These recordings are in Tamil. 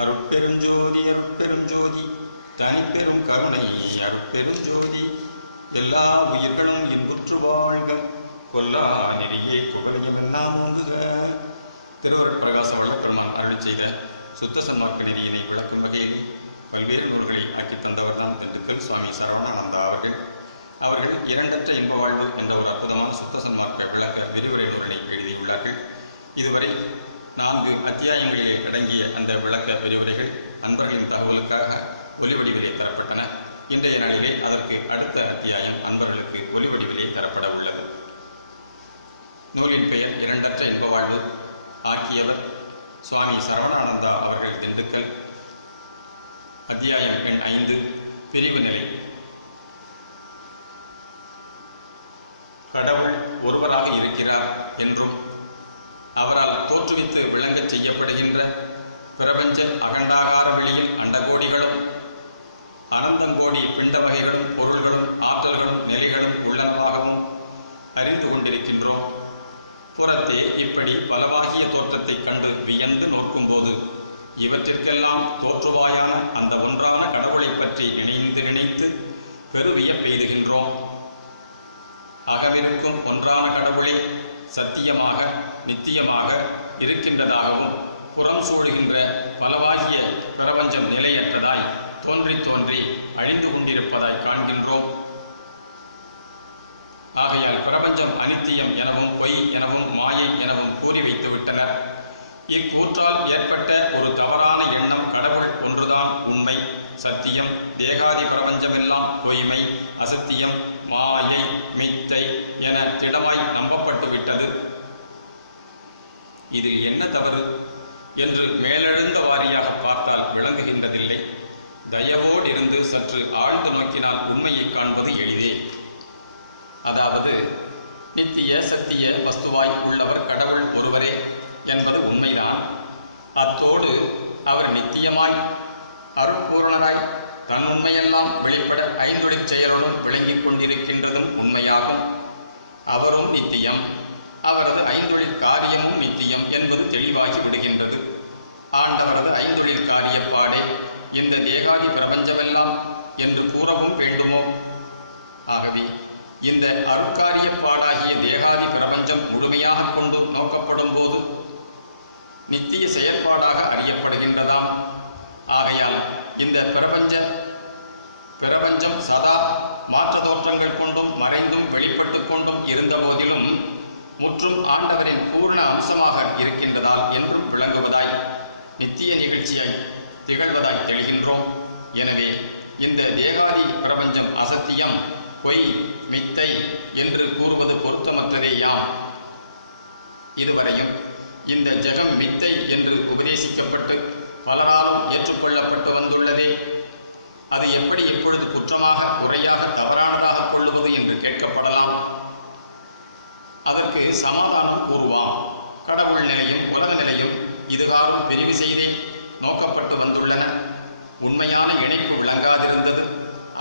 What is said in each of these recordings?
அருட்பெருஞ்சோதி அருட்பெருஞ்சோதி தனிப்பெரும் கருணை அருட்பெருஞ்சோதி எல்லா உயிர்களும் இன்புற்று வாழ்க கொல்லா நெறியே புகழையுமெல்லாம் ஓங்குக. திருவருட் பிரகாச வழக்கண்ணால் அருள் செய்த சுத்த சன்மார்க்க நெறியினை விளக்கும் வகையில் பல்வேறு நூல்களை ஆக்கித் தந்தவர் தான் திண்டுக்கல் சுவாமி சரவணானந்தா அவர்கள் இரண்டற்ற இன்ப வாழ்வு என்ற ஒரு அற்புதமான சுத்த சன்மார்க்க விளக்க விரிவுரை நூல்களை எழுதியுள்ளார்கள். இதுவரை 4 அத்தியாயங்களிலே அடங்கிய அந்த விளக்க விரிவுரைகள் நண்பர்களின் தகவலுக்காக ஒலி வடிவிலே தரப்பட்டன. இன்றைய நாளிலே அதற்கு அடுத்த அத்தியாயம் நண்பர்களுக்கு ஒலி வடிவிலே தரப்பட உள்ளது. நூலின் பெயர் இரண்டற்ற இன்ப வாழ்வு. ஆக்கியவர் சுவாமி சரவணானந்தா அவர்கள், திண்டுக்கல். அத்தியாயம் எண் 5, பிரிவு நிலை. கடவுள் ஒருவராக இருக்கிறார் என்றும் அவரால் தோற்றுவித்து விளங்கச் செய்யப்படுகின்ற பிரபஞ்ச அகண்டாகார வெளியில் அண்டகோடிகளும் அனந்தங்கோடி பிண்ட வகைகளும் பொருள்களும் ஆற்றல்களும் நிலைகளும் உள்ளனவாகவும் அறிந்து கொண்டிருக்கின்றோம். புறத்தே இப்படி பலவாகிய தோற்றத்தை கண்டு வியந்து நோக்கும்போது இவற்றிற்கெல்லாம் தோற்றுவாயான அந்த ஒன்றான கடவுளை பற்றி நினைத்து பெருவிய பெய்துகின்றோம். அகவிருக்கும் ஒன்றான கடவுளை சத்தியமாக நித்தியமாக இருக்கின்றதாகவும் புறம் சூழுகின்ற பலவாகிய பிரபஞ்சம் நிலையற்றதாய் தோன்றி அழிந்து கொண்டிருப்பதாய் காண்கின்றோம். ஆகையால் பிரபஞ்சம் அனித்தியம் எனவும் பொய் எனவும் மாயை எனவும் கூறி வைத்து விட்டனர். இக்கூற்றால் ஏற்பட்ட ஒரு தவறான எண்ணம் கடவுள் ஒன்றுதான் உண்மை, சத்தியம், தேகாதி பிரபஞ்சமெல்லாம் பொய்மை, அசத்தியம், மாயை, மித்தை என திடமாய் நம்பப்பட்டு விட்டது. இதில் என்ன தவறு என்று மேலெழுந்த வாரியாக பார்த்தால் விளங்குகின்றதில்லை. தயவோடு இருந்து சற்று ஆழ்ந்து நோக்கினால் உண்மையை காண்பது எளிதே. அதாவது நித்திய சத்திய வஸ்துவாய் உள்ளவர் கடவுள் ஒருவரே என்பது உண்மைதான். அத்தோடு அவர் நித்தியமாய் அருட்பூரணராய் தன் உண்மையெல்லாம் வெளிப்பட ஐந்தொழிற் செயலுடன் விளங்கிக் கொண்டிருக்கின்றதும் உண்மையாகும். அவரும் நித்தியம், அவரது ஐந்தொழிற் காரியமும் நித்தியம் என்பது தெளிவாகி விடுகின்றது. ஆண்டவரது ஐந்தொழிற் காரியப்பாடே இந்த தேகாதி பிரபஞ்சமெல்லாம் என்று கூறவும் வேண்டுமோ? ஆகவே இந்த அருட்காரியப்பாடாகிய தேகாதி பிரபஞ்சம் முழுமையாக கொண்டு நோக்கப்படும் போது நித்திய செயற்பாடாக அறியப்படுகின்றதாம். ஆகையால் இந்த பிரபஞ்சம் சதா மாற்ற தோற்றங்கள் கொண்டும் மறைந்தும் வெளிப்பட்டு கொண்டும் இருந்த போதிலும் முற்றும் ஆண்டவரின் பூர்ண அம்சமாக இருக்கின்றதால் என்றும் விளங்குவதாய் நித்திய நிகழ்ச்சியாய் திகழ்வதாய் தெளிகின்றோம். எனவே இந்த தேகாதி பிரபஞ்சம் அசத்தியம், பொய், மித்தை என்று கூறுவது பொருத்தமற்றதேயாம். இதுவரையும் இந்த ஜெகம் மித்தை என்று உபதேசிக்கப்பட்டு பலராலும் ஏற்றுக்கொள்ளப்பட்டு வந்துள்ளதே. அது எப்படி இப்பொழுது குற்றமாக, குறையாக, தவறானதாக கொள்ளுவது என்று கேட்கப்படலாம். அதற்கு சமாதானம் கூறுவான். கடவுள் நிலையும் உலக நிலையும் இதுகாலம் பிரிவு செய்தே நோக்கப்பட்டு வந்துள்ளன. உண்மையான இணைப்பு விளங்காதிருந்தது.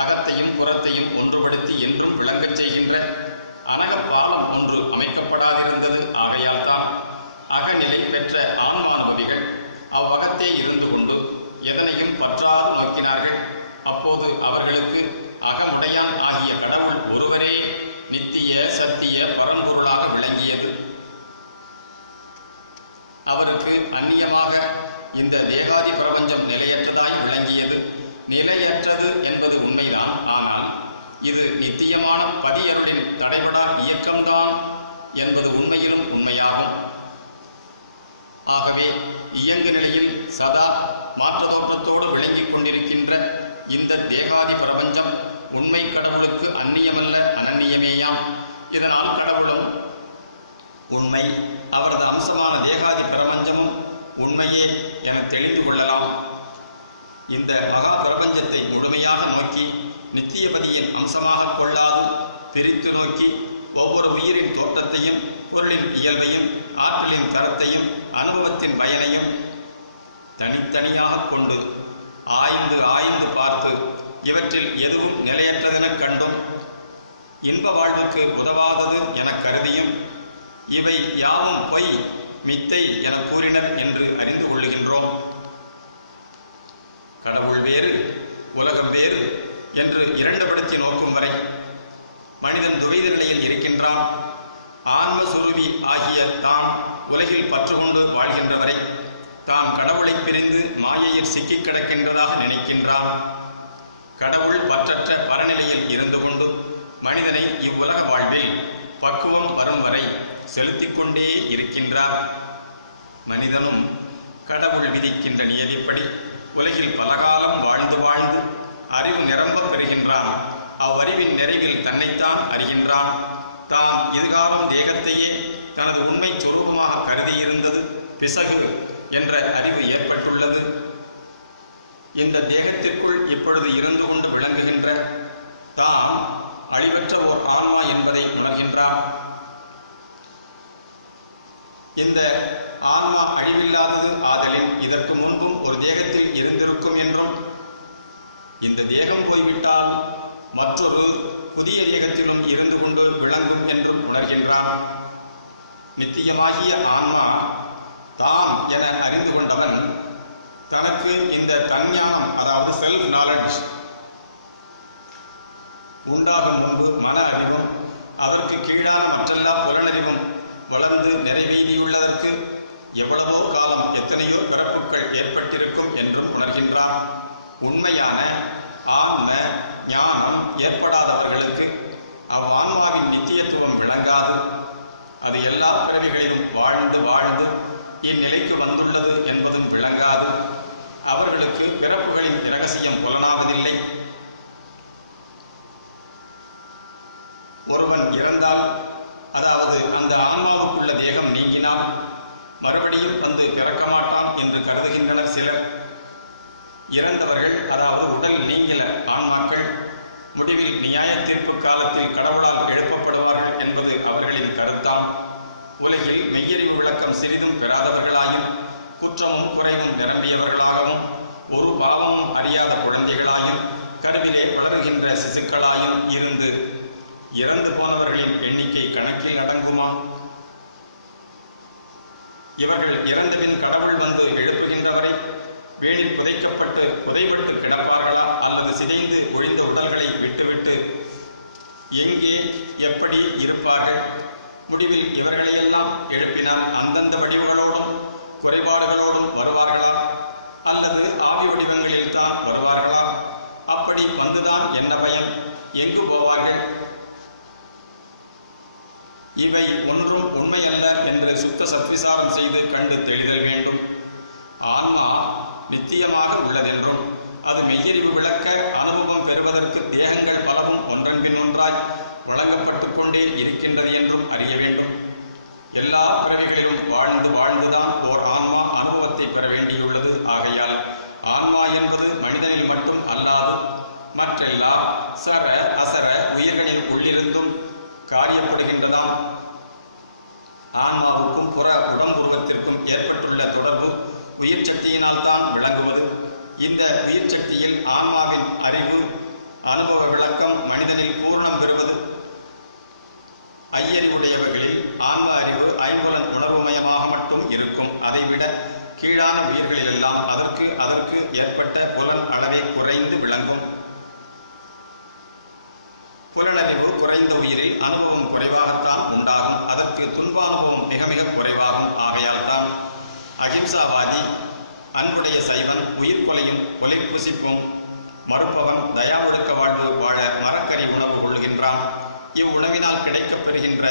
அகத்தையும் புறத்தையும் ஒன்றுபடுத்தி என்றும் விளங்கச் செய்கின்ற அனகப்பாலம் ஒன்று அமைக்கப்படாதிருந்தது. ஆகையால் தான் அகநிலை பெற்ற ஆன்மானுபவிகள் அவ்வகத்தே இருந்து கொண்டு எதனையும் பற்றாது நோக்கினார்கள். அப்போது அவர்களுக்கு அகமுடையான் ஆகிய கடவுள் ஒருவரே நித்திய சத்திய பரம்பொருளாக விளங்கியது. அவருக்கு அந்நியமாக இந்த தேகாதி பிரபஞ்சம் நிலையற்றதாய் விளங்கியது. நிலையற்றது என்பது உண்மைதான். ஆனால் இது நித்தியமான பதியருளின் தடைபடா இயக்கம்தான் என்பது உண்மையிலும் உண்மையாகும். ஆகவே இயங்கு நிலையில் சதா மாற்ற தோற்றத்தோடு விளங்கிக் கொண்டிருக்கின்ற இந்த தேகாதி பிரபஞ்சம் உண்மை கடவுளுக்கு அந்நியமல்ல, அனன்னியமேயாம். இதனால் கடவுளும் உண்மை, அவரது அம்சமான தேகாதி பிரபஞ்சமும் உண்மையே என தெளிந்து கொள்ளலாம். இந்த மகா பிரபஞ்சத்தை முழுமையாக நோக்கி நித்தியபதியின் அம்சமாக கொள்ளாது பிரித்து நோக்கி ஒவ்வொரு உயிரின் தோற்றத்தையும் பொருளின் இயல்பையும் ஆற்றலின் தரத்தையும் அனுபவத்தின் பயனையும் தனித்தனியாக கொண்டு ஆய்ந்து பார்த்து இவற்றில் எதுவும் நிலையற்றதென கண்டும் இன்ப வாழ்வுக்கு உதவாதது என கருதியும் இவை யாவும் பொய், மித்தை என கூறினர் என்று அறிந்து கொள்ளுகின்றோம். வேறு உலகம் வேறு என்று இரண்டுபடுத்தி நோக்கும் வரை மனிதன் துவைத நிலையில் இருக்கின்றான். ஆன்மசுருவி ஆகிய தான் உலகில் பற்று கொண்டு வாழ்கின்ற வரை தான் கடவுளை பிரிந்து மாயையில் சிக்கிக் கிடக்கின்றதாக நினைக்கின்றான். கடவுள் பற்றற்ற பரநிலையில் இருந்து கொண்டு மனிதனை இவ்வுலக வாழ்வில் பக்குவம் வரும் வரை செலுத்திக் கொண்டே இருக்கின்றார். மனிதனும் கடவுள் விதிக்கின்ற நியதிப்படி உலகில் பலகாலம் வாழ்ந்து வாழ்ந்து அறிவு நிரம்ப பெறுகின்றான். அவ்வறிவின் நிறைவில் தன்னைத்தான் அறிகின்றான். தான் இதுகாலம் தேகத்தையே தனது உண்மை சொரூபமாக கருதியிருந்தது பிசகு என்ற அறிவு ஏற்பட்டுள்ளது. இந்த தேகத்திற்குள் இப்பொழுது இருந்து கொண்டு விளங்குகின்ற தான் அழிவற்ற ஓர் ஆன்மா என்பதை உணர்கின்றான். இந்த ஆன்மா அழிவில்லாதது ஆதலின் இதற்கு முன்பும் ஒரு தேகத்தில் இருந்திருக்கும் என்றும் இந்த தேகம் போய்விட்டால் மற்றொரு புதிய தேகத்திலும் இருந்து கொண்டு விளங்கும் என்றும் உணர்கின்றான். நித்தியமாகிய ஆன்மா தான் என அறிந்து கொண்டவன் தனக்கு இந்த தஞ்ஞானம், அதாவது செல்ஃப் நாலெட்ஜ் உண்டாகும் முன்பு மன அறிவும் அதற்கு கீழான மற்றெல்லா புலனறிவும் வளர்ந்து நிறைவேறியுள்ளதற்கு எவ்வளவோ காலம் எத்தனையோ பிறப்புகள் ஏற்பட்டிருக்கும் என்றும் உணர்கின்றான். உண்மையான ஆன்ம ஞானம் ஏற்படாதவர்களுக்கு அவ்வான்மாவின் நித்தியத்துவம் விளங்காது. அது எல்லா பிறவிகளிலும் வாழ்ந்து வாழ்ந்து இந்நிலைக்கு வந்துள்ளது என்பதும் விளங்காது. அவர்களுக்கு பிறப்புகளின் இரகசியம் புலனாவதில்லை. ஒருவன் இறந்தால், அதாவது அந்த ஆன்மாவுக்குள்ள தேகம் நீங்கினால் மறுபடியும் வந்து பிறக்க மாட்டான் என்று கருதுகின்றனர் சிலர். இறந்தவர்கள், அதாவது உடல் நீங்கில ஆன்மாக்கள் முடிவில் நியாய தீர்ப்பு காலத்தில் கடவுளால் எழுப்பப்படுவார்கள் என்பது அவர்களின் கருத்தாம். உலகில் மெய்யறிவு விளக்கம் சிறிதும் பெறாதவர்களாயும் குற்றமும் குறைவும் நிரம்பியவர்களாகவும் ஒரு பாவமும் அறியாத குழந்தைகளாயும் கருவிலே வளருகின்ற சிசுக்களாயும் இருந்து இறந்து போனவர்களின் எண்ணிக்கை கணக்கில் அடங்குமா? இவர்கள் இறந்தபின் கடவுள் வந்து எழுப்புகின்றவரை வேணில் புதைப்பட்டு கிடப்பார்களா, அல்லது சிதைந்து ஒழிந்த உடல்களை விட்டுவிட்டு எங்கே எப்படி இருப்பார்கள்? முடிவில் இவர்களையெல்லாம் எழுப்பினால் அந்தந்த வடிவங்களோடும் குறைபாடுகளோடும் வருவார்களா, அல்லது ஆவி வடிவங்களில் தான் வருவார்களா? அப்படி வந்துதான் என்ன பயன்? எங்கு போவார்கள்? இவை ஒன்றும் உண்மையல்ல என்று சுத்த சத்விசாரம் செய்து கண்டு தெளிதல் வேண்டும். ஆன்மா நித்தியமாக உள்ளதென்றும் அது மெய்யறிவு விளக்க அனுபவம் பெறுவதற்கு தேகங்கள் பலவும் ஒன்றன் பின் ஒன்றாய் வழங்கப்பட்டு கொண்டே இருக்கின்றது என்றும் அறிய வேண்டும். எல்லா பிறவிகளிலும் வாழ்ந்து வாழ்ந்துதான் ஓர் ஆன்மா அனுபவத்தை பெற வேண்டியுள்ளது. ஆகையால் ஆன்மா என்பது மனிதனில் மட்டும் அல்லாது மற்றெல்லா சர அசர உயிர்களின் உள்ளிருந்தும் காரியப்படுகின்றதாம். ஆன்மாவுக்கும் புற உடம்புருவத்திற்கும் ஏற்பட்டுள்ள தொடர்பு உயிர் சக்தியினால் தான் விளங்குவது. இந்த உயிர் சக்தியில் ஆன்மாவின் அறிவு அனுபவ விளக்கம் மனிதனில் பூர்ணம் பெறுவது. ஐயறிவுடையவர்களில் ஆன்ம அறிவு ஐம்புலன் உணர்வுமயமாக மட்டும் இருக்கும். அதைவிட கீழான உயிர்களிலெல்லாம் அதற்கு ஏற்பட்ட புலன் அளவை குறைந்து விளங்கும். புலனறிவு குறைந்த உயிரில் அனுபவம் குறைவாகத்தான் உண்டாகும். அதற்கு துன்பானுபவம் மிக மிக குறைவாகும். ஆகையால் தான் அகிம்சாவாதி அன்புடைய சைவன் உயிர் கொலையும் கொலை புசிப்பும் மறுப்பவன் தயாவொடுக்க வாழ்வு வாழ மரக்கறி உணவு கொள்கின்றான். இவ்வுணவினால் கிடைக்கப் பெறுகின்ற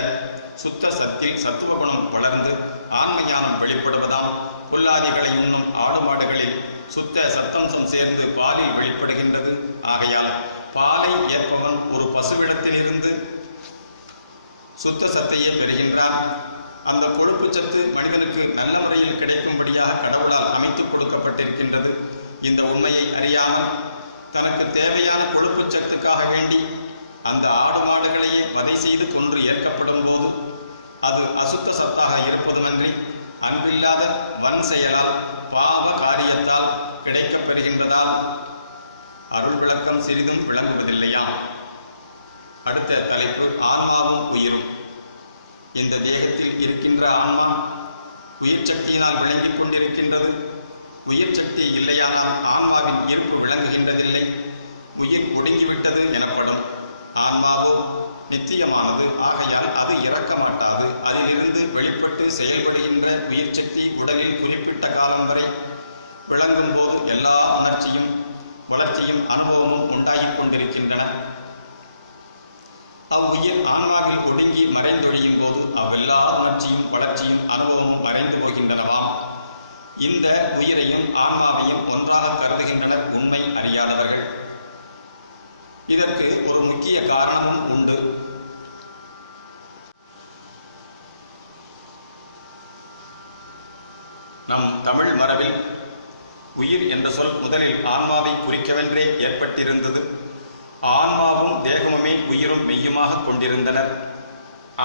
சுத்த சத்தில் சத்துவ குணம் வளர்ந்து ஆன்ம ஞானம் வெளிப்படுவதால் புல்லாதிகளை உண்ணும் ஆடு மாடுகளில் சுத்த சத்தம்சம் சேர்ந்து பாலில் வெளிப்படுகின்றது. ஆகையால் பாலை ஏற்பவன் ஒரு பசுவிடத்திலிருந்து சுத்த சத்தையே பெறுகின்றான். அந்த கொழுப்பு சத்து மனிதனுக்கு நல்ல முறையில் கிடைக்கும்படியாக கடவுளால் அமைத்துக் கொடுக்கப்பட்டிருக்கின்றது. இந்த உண்மையை அறியாமல் தனக்கு தேவையான கொழுப்பு சத்துக்காக வேண்டி அந்த ஆடு மாடுகளையே வதை செய்து கொன்று ஏற்கப்படும் போது அது அசுத்த சத்தாக இருப்பதுமன்றி அன்பில்லாத வன் செயலால் பாவ காரியத்தால் கிடைக்கப் பெறுகின்றதால் அருள் விளக்கம் சிறிதும் விளங்குவதில்லையா? அடுத்த தலைப்பு ஆன்மாவும் உயிரும். இந்த தேகத்தில் இருக்கின்ற ஆன்மா உயிர் சக்தியினால் விளங்கிக் கொண்டிருக்கின்றது. உயிர் சக்தி இல்லையானால் ஆன்மாவின் இருப்பு விளங்குகின்றது. ஒடுங்குகின்றதில்லை. உயிர் ஒடுங்கிவிட்டது எனப்படும். ஆன்மாவோ நித்தியமானது. ஆகையால் அது இறக்க மாட்டாது. அதிலிருந்து வெளிப்பட்டு செயல்படுகின்ற உயிர் சக்தி உடலில் குறிப்பிட்ட காலம் வரை விளங்கும் போது எல்லா உணர்ச்சியும் வளர்ச்சியும் அனுபவமும் உண்டாகிக் கொண்டிருக்கின்றன. அவ்வுயிர் ஆன்மாவில் ஒடுங்கி மறைந்தொழியும் போது அவ்வெல்லா உணர்ச்சியும் வளர்ச்சியும் அனுபவமும் மறைந்து போகின்றனவாம். இந்த உயிரையும் ஆன்மாவையும் ஒன்றாக கருதுகின்றனர் உண்மை அறியாதவர்கள். இதற்கு ஒரு முக்கிய காரணமும் உண்டு. நம் தமிழ் மரபில் உயிர் என்ற சொல் முதலில் ஆன்மாவை குறிக்கவென்றே ஏற்பட்டிருந்தது. ஆன்மாவும் தேகமுமே உயிரும் மெய்யுமாக கொண்டிருந்தனர்.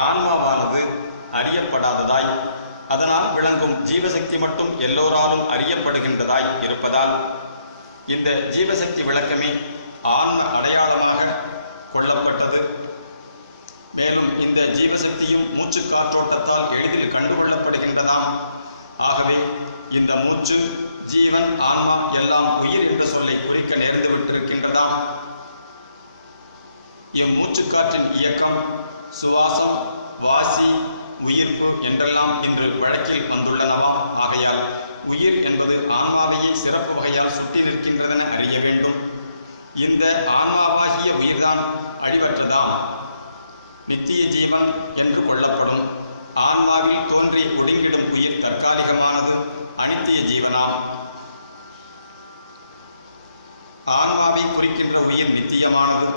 ஆன்மாவானது அறியப்படாததாய், அதனால் விளங்கும் ஜீவசக்தி மட்டும் எல்லோராலும் அறியப்படுகின்றதாய் இருப்பதால் இந்த ஜீவசக்தி விளக்கமே ஆன்ம அடையாளமாக கொள்ளப்பட்டது. மேலும் இந்த ஜீவசக்தியும் மூச்சு காற்றோட்டத்தால் எளிதில் கண்டுகொள்ளப்படுகின்றதாம். ஆகவே இந்த மூச்சு, ஜீவன், ஆன்மா எல்லாம் உயிர் என்ற சொல்லை குறிக்க நேர்ந்து விட்டிருக்கின்றதாம். இம்மூச்சு காற்றின் இயக்கம், சுவாசம், வாசி, உயிர்ப்பு என்றெல்லாம் இன்று வழக்கில் வந்துள்ளனவாம். ஆகையால் உயிர் என்பது ஆன்மாவையே சிறப்பு வகையால் சுட்டி நிற்கின்றதென அறிய வேண்டும். இந்த ஆன்மாவாகிய உயிர்தான் அழிவற்றதாம், நித்திய ஜீவன் என்று கொள்ளப்படும். ஆன்மாவில் தோன்றி ஒடுங்கிடும் உயிர் தற்காலிகமானது, அனித்திய ஜீவனாம். ஆன்மாவை குறிக்கின்ற உயிர் நித்தியமானது.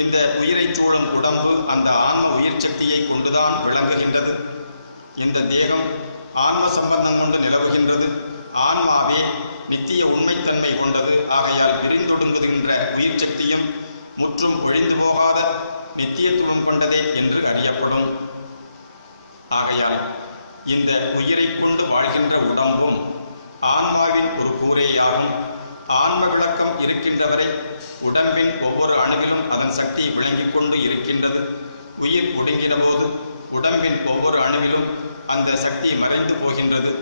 இந்த உயிரை சூழும் உடம்பு அந்த ஆன்ம உயிர் சக்தியை கொண்டுதான் விளங்குகின்றது. இந்த தேகம் ஆன்ம சம்பந்தம் கொண்டு நிலவுகின்றது. ஆன்மாவே நித்திய உண்மைத்தன்மை கொண்டது. ஆகையால் விரிந்தொடுங்குகின்ற உயிர் சக்தியும் முற்றும் ஒழிந்து போகாத நித்தியத்துவம் கொண்டதே என்று அறியப்படும். ஆகையால் இந்த உயிரை கொண்டு வாழ்கின்ற உடம்பும் ஆன்மாவின் ஒரு கூரையாகும். ஆன்ம விளக்கம் இருக்கின்றவரை உடம்பின் ஒவ்வொரு அணுவிலும் அதன் சக்தி விளங்கிக் கொண்டு இருக்கின்றது. உயிர் ஒடுங்கின போது உடம்பின் ஒவ்வொரு அணுவிலும் அந்த சக்தி மறைந்து போகின்றது.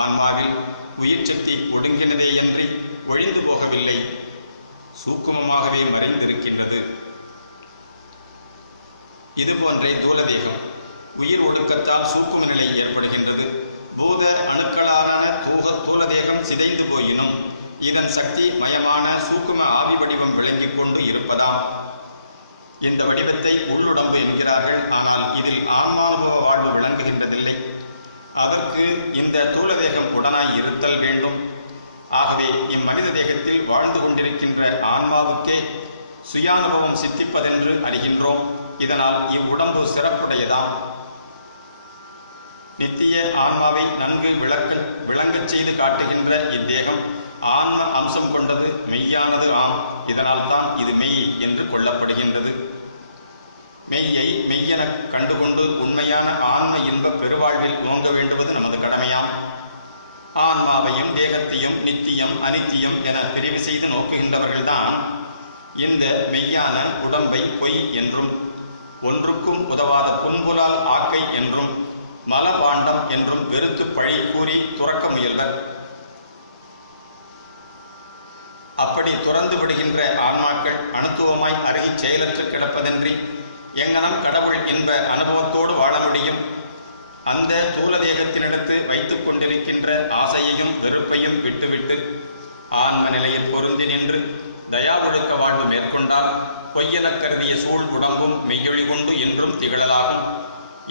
ஆன்மாவில் உயிர் சக்தி ஒடுங்கினதேயன்றி ஒழிந்து போகவில்லை, சூக்குமமாகவே மறைந்திருக்கின்றது. இதுபோன்றே தூலதேகம் உயிர் ஒடுக்கத்தால் சூக்கும நிலை ஏற்படுகின்றது. பூத அணுக்களாலான தூலதேகம் சிதைந்து போயினும் இதன் சக்தி மயமான சூக்கும ஆவி வடிவம் விளங்கிக் கொண்டு இருப்பதாம். இந்த வடிவத்தை உள்ளுடம்பு என்கிறார்கள். ஆனால் இதில் ஆன்மானுபவ வாழ்வு விளங்குகின்றதில்லை. அதற்கு இந்த தூலதேகம் உடனாய் இருத்தல் வேண்டும். ஆகவே இம்மனித தேகத்தில் வாழ்ந்து கொண்டிருக்கின்ற ஆன்மாவுக்கே சுயானுபவம் சித்திப்பதென்று அறிகின்றோம். இதனால் இவ்வுடம்பு சிறப்புடையதாம். நித்திய ஆன்மாவை நன்கு விளங்கச் செய்து காட்டுகின்ற இத்தேகம் ஆன்ம அம்சம் கொண்டது, மெய்யானது ஆம். இதனால் தான் இது மெய் என்று கொள்ளப்படுகின்றது. மெய்யை மெய்யென கண்டுகொண்டு உண்மையான ஆன்ம இன்ப பெருவாழ்வில் ஓங்க வேண்டுவது நமது கடமையாம். ஆன்மாவையும் தேகத்தையும் நித்தியம் அனித்தியம் என பிரிவு செய்து நோக்குகின்றவர்கள்தான் இந்த மெய்யான உடம்பை பொய் என்றும் ஒன்றுக்கும் உதவாத புன்புலால் ஆக்கை என்றும் மலபாண்டம் என்றும் வெறுத்து பழி கூறி துறக்க முயல்வர். அப்படி துறந்து விடுகின்ற ஆன்மாக்கள் அணுத்துவமாய் அருகி செயலற்று கிடப்பதன்றி எங்கனம் கடவுள் இன்ப அனுபவத்தோடு வாழ முடியும். அந்த தூலதேகத்தினிடத்து வைத்துக் கொண்டிருக்கின்ற ஆசையையும் வெறுப்பையும் விட்டுவிட்டு ஆன்ம நிலையில் பொருந்தி நின்று தயாவொழுக்க வாழ்வு மேற்கொண்டால் பொய்யென கருதிய சூழ் உடம்பும் மெய்யொழி கொண்டு என்றும் திகழலாகும்.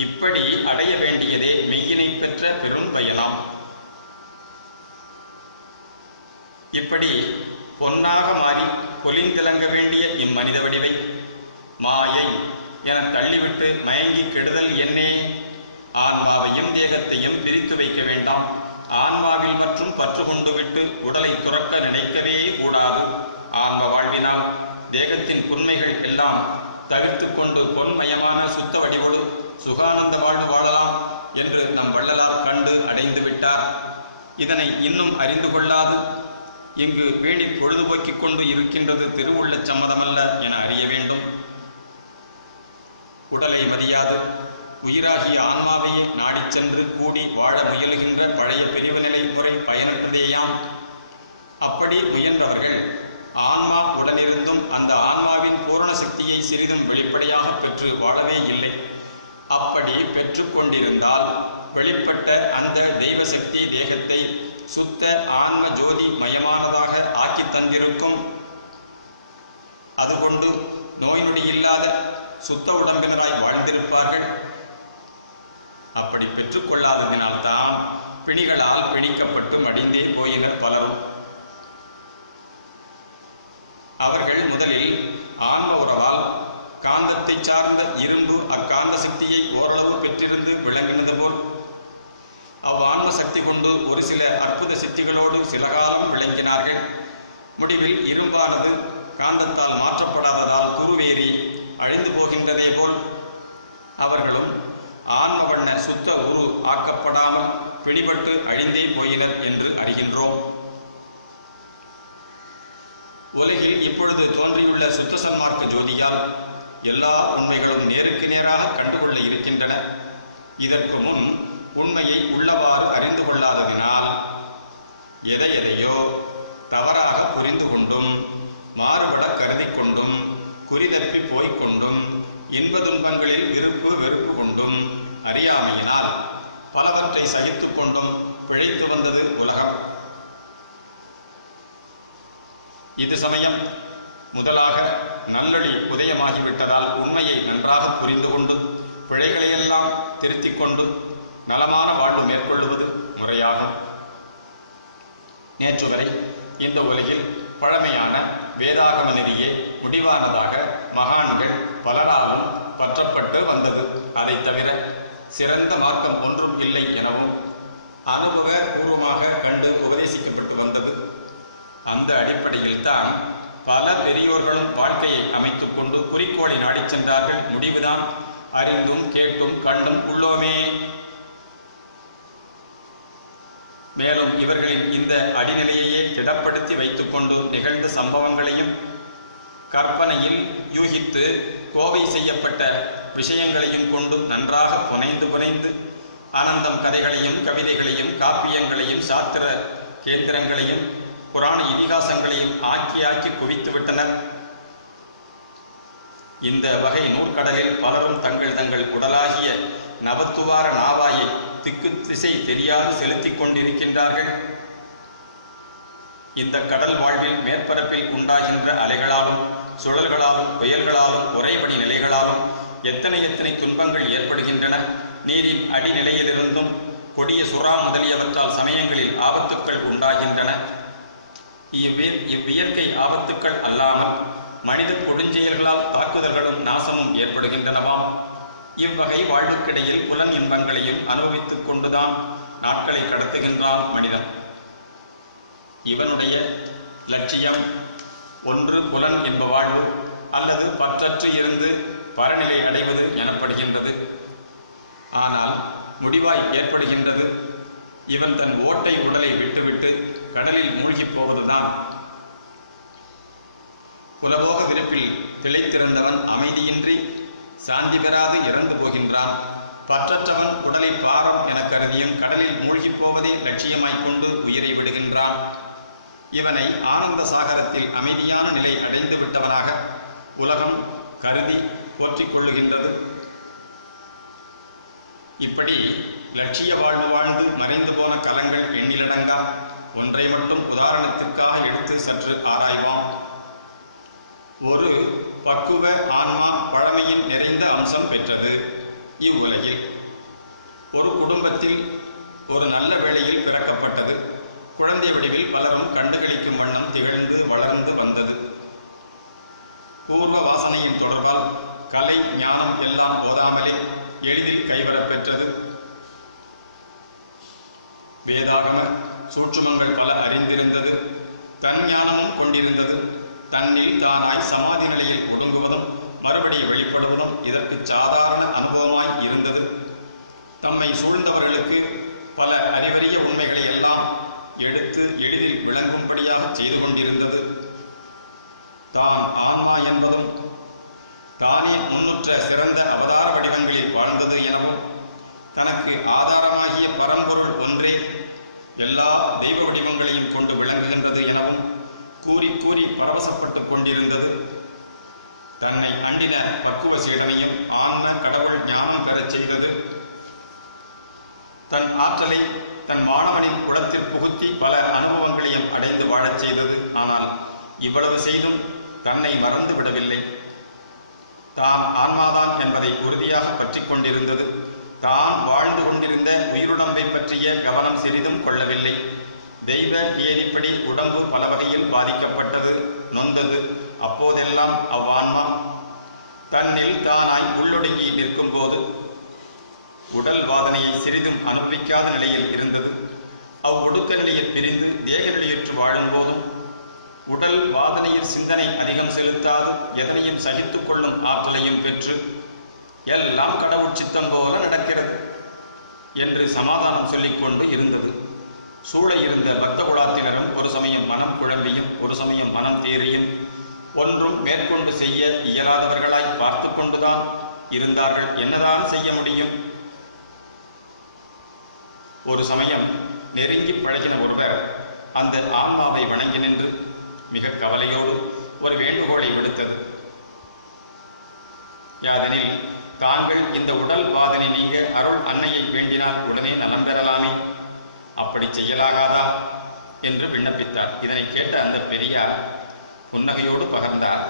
இப்படி அடைய வேண்டியதே மெய்யினை பெற்ற பெரும் பயனாம். இப்படி பொன்னாக மாறி பொலிந்திலங்க வேண்டிய இம்மனித வடிவை மாயை என தள்ளிவிட்டு மயங்கி கெடுதல் என்னே. ஆன்மாவையும் தேகத்தையும் பிரித்து வைக்க வேண்டாம். ஆன்மாவில் மற்றும் பற்று கொண்டு விட்டு உடலை துறக்க நினைக்கவே கூடாது. ஆன்ம வாழ்வினால் தேகத்தின் புன்மைகள் எல்லாம் தவிர்த்து கொண்டு பொன்மயமான சுத்த வடிவோடு சுகானந்த வாழ்வு வாழலாம் என்று நம் வள்ளலார் கண்டு அடைந்து விட்டார். இதனை இன்னும் அறிந்து கொள்ளாது இங்கு வேணி பொழுதுபோக்கிக் கொண்டு இருக்கின்றது திருவுள்ள சம்மதமல்ல என அறிய வேண்டும். உடலை மதியாது உயிராகிய ஆன்மாவையே நாடிச் சென்று கூடி வாழ முயலுகின்ற பழைய பிரிவு நிலை முறை பயனற்றதேயாம். அப்படி முயன்றவர்கள் பெற்று வாழவே இல்லை. அப்படி பெற்று கொண்டிருந்தால் வெளிப்பட்ட அந்த தெய்வ சக்தி தேகத்தை சுத்த ஆன்ம ஜோதி மயமானதாக ஆக்கி தந்திருக்கும். அதுகொண்டு நோய் நொடி இல்லாத சுத்த உடம்பினராய் வாழ்ந்திருப்பார்கள். அப்படி பெற்றுக்கொள்ளாததினால்தான் பிணிகளால் பிணிக்கப்பட்டு மடிந்தே போயினர் பலரும். அவர்கள் முதலில் ஆன்ம உறவால் காந்தத்தை சார்ந்த இரும்பு அக்காந்த சக்தியை ஓரளவு பெற்றிருந்து விளங்கினது போல் ஆன்ம சக்தி கொண்டு ஒரு சில அற்புத சக்திகளோடு சில காலம் விளங்கினார்கள். முடிவில் இரும்பானது காந்தத்தால் மாற்றப்படாததால் துருவேறி அழிந்து போகின்றதே போல் அவர்களும் ஆன்ம வண்ண சுத்த உரு ஆக்கப்படாமல் பிடிபட்டு அழிந்தே போயினர் என்று அறிகின்றோம். உலகில் இப்பொழுது தோன்றியுள்ள சுத்த சன்மார்க்க ஜோதியால் எல்லா உண்மைகளும் நேருக்கு நேராக கண்டுகொள்ள இருக்கின்றன. இதற்கு முன் உண்மையை உள்ளவாறு அறிந்து கொள்ளாததினால் எதையோ தவறாக புரிந்து கொண்டும் மாறுபட கருதி கொண்டும் குறிதப்பி போய்கொண்டும் இன்ப துன்பங்களில் விருப்பு வெறுப்பு கொண்டும் அறியாமையினால் பலவற்றை சகித்து கொண்டும் பிழைத்து வந்தது உலகம். இது சமயம் முதலாக நல்லொளி உதயமாகிவிட்டதால் உண்மையை நன்றாக புரிந்து கொண்டு பிழைகளையெல்லாம் திருத்திக் கொண்டு நலமான வாழ்வு மேற்கொள்வது முறையாகும். நேற்று வரை இந்த உலகில் பழமையான வேதாகம நெறியே முடிவானதாக மகான்கள் பலராலும் பற்றப்பட்டு வந்தது. அதை தவிர சிறந்த மார்க்கம் ஒன்றும் இல்லை எனவும் அனுபவ பூர்வமாக கண்டு உபதேசிக்கப்பட்டு வந்தது. அந்த அடிப்படையில் தான் பல பெரியோர்களும் வாழ்க்கையை அமைத்துக் கொண்டு குறிக்கோளை நாடிச் சென்றார்கள். முடிவுதான் அறிந்தும் கேட்டும் கண்டும் உள்ளோமே. மேலும் இவர்களின் இந்த அடிநிலையையே திடப்படுத்தி வைத்துக் கொண்டு நிகழ்ந்த சம்பவங்களையும் கற்பனையில் யூகித்து கோவை செய்யப்பட்ட விஷயங்களையும் கொண்டு நன்றாக புனைந்து ஆனந்தம் கதைகளையும் கவிதைகளையும் காப்பியங்களையும் சாத்திர கேந்திரங்களையும் புராண இதிகாசங்களையும் ஆக்கி குவித்து விட்டனர். இந்த வகை நூற்கடலில் பலரும் தங்கள் உடலாகிய நவத்துவார நாவாயை திக்கு திசை தெரியாது செலுத்திக் கொண்டிருக்கின்றார்கள். இந்த கடல் வாழ்வில் மேற்பரப்பில் உண்டாகின்ற அலைகளாலும் சுழல்களாலும் புயல்களாலும் உறைபடி நிலைகளாலும் எத்தனை துன்பங்கள் ஏற்படுகின்றன. நீரின் அடிநிலையிலிருந்தும் கொடிய சுறா முதலியவற்றால் சமயங்களில் ஆபத்துக்கள் உண்டாகின்றன. இவ்வியற்கை ஆபத்துக்கள் அல்லாமல் மனித கொடுஞ்செயல்களால் தாக்குதல்களும் நாசமும் ஏற்படுகின்றனவாம். இவ்வகை வாழ்வுக்கிடையில் புலன் இன்பங்களையும் அனுபவித்துக் கொண்டுதான் நாட்களை கடத்துகின்றான் மனிதன். இவனுடைய லட்சியம் ஒன்று புலன் என்ப வாழ்வு அல்லது பற்றற்று இருந்து பரநிலை அடைவது எனப்படுகின்றது. ஆனால் முடிவாய் ஏற்படுகின்றது இவன் தன் ஓட்டை உடலை விட்டுவிட்டு கடலில் மூழ்கி போவதுதான். புலவோக விருப்பில் திளைத்திருந்தவன் அமைதியின்றி சாந்தி பெறாது இறந்து போகின்றான். பற்றற்றவன் உடலை பாரம் என கருதியும் கடலில் மூழ்கி போவதே லட்சியமாய்க் கொண்டு உயிரை விடுகின்றான். இவனை ஆனந்த சாகரத்தில் அமைதியான நிலை அடைந்து விட்டவனாக உலகம் கருதி போற்றிக் கொள்ளுகின்றது. இப்படி லட்சிய வாழ்வு வாழ்ந்து மறைந்து போன கலங்கள் எண்ணிலடங்கா. ஒன்றை மட்டும் உதாரணத்திற்காக எடுத்து சற்று ஆராய்வாம். ஒரு பக்குவ ஆன்மா பழமையின் நிறைந்த அம்சம் பெற்றது. இவ்வுலகில் ஒரு குடும்பத்தில் ஒரு நல்ல வேளையில் பிறக்கப்பட்டது. குழந்தை வடிவில் பலரும் கண்டுகளிக்கும் வண்ணம் திகழ்ந்து வளர்ந்து வந்தது. பூர்வ வாசனையின் தொடர்பால் கலை ஞானம் எல்லாம் போதாமலே எளிதில் கைவரப்பெற்றது. வேதாகம சூட்சுமங்கள் பல அறிந்திருந்தது. தன் ஞானமும் கொண்டிருந்தது. தன்னில் தானாய் சமாதி நிலையில் ஒடுங்குவதும் மறுபடியும் வெளிப்படுவதும் இதற்கு சாதாரண அனுபவமாய் இருந்தது. தம்மை சூழ்ந்தவர்களுக்கு பல அறிவறிய உண்மைகளை எல்லாம் எடுத்து எளிதில் விளங்கும்படியாக செய்து கொண்டிருந்தது. தான் ஆன்மா என்பதும் தானே முன்னுற்ற சிறந்த அவதார வடிவங்களில் வாழ்ந்தது எனவும் தனக்கு ஆதாரமாகிய பரம்பொருள் ஒன்றே எல்லா தெய்வ வடிவங்களையும் கொண்டு விளங்குகின்றது எனவும் கூறி பரவசப்பட்டு கொண்டிருந்தது. தன்னை அண்டின பக்குவ சீடனையும் ஆன்ம கடவுள் ஞானம் பெறச் செய்தது. தன் ஆற்றலை தன் மாணவனின் குலத்தில் புகுத்தி பல அனுபவங்களையும் அடைந்து வாழச் செய்தது. ஆனால் இவ்வளவு செய்தும் தன்னை மறந்து விடவில்லை. தான் ஆன்மாதான் என்பதை உறுதியாக பற்றி கொண்டிருந்தது. தான் வாழ்ந்து கொண்டிருந்த உயிருடம்பை பற்றிய கவனம் சிறிதும் கொள்ளவில்லை. தெய்வ நியதிப்படி உடம்பு பல வகையில் பாதிக்கப்பட்டது, நொந்தது. அப்போதெல்லாம் அவ்வான்மா தன்னில் தானாய் உள்ளொடுங்கி நிற்கும் போது உடல் வாதனையை சிறிதும் அனுபவிக்காத நிலையில் இருந்தது. அவ்வொடுக்க நிலையில் பிரிந்து தேக நிலையுற்று வாழும் போதும் உடல் வாதனையில் சிந்தனை அதிகம் செலுத்தாது எதனையும் சகித்துக் கொள்ளும் ஆற்றலையும் பெற்று எல்லாம் கடவுள் சித்தம் போல நடக்கிறது என்று சமாதானம் சொல்லிக்கொண்டு இருந்தது. சூழ இருந்த பக்த குலாத்தினரும் ஒரு சமயம் மனம் குழம்பியும் ஒரு சமயம் மனம் தேறியும் ஒன்றும் மேற்கொண்டு செய்ய இயலாதவர்களாய் பார்த்து கொண்டுதான் இருந்தார்கள். என்னதான் செய்ய முடியும்? ஒரு சமயம் நெருங்கி பழகின ஒருவர் அந்த ஆன்மாவை வணங்கி நின்று மிக கவலையோடு ஒரு வேண்டுகோளை விடுத்தது. யாதெனில், தாங்கள் இந்த உடல் வாதனை நீங்க அருள் அன்னையை வேண்டினால் உடனே நலம் பெறலாமே, அப்படி செய்யலாகாதா என்று விண்ணப்பித்தார். இதனை கேட்ட அந்த பெரியார் புன்னகையோடு பகர்ந்தார்.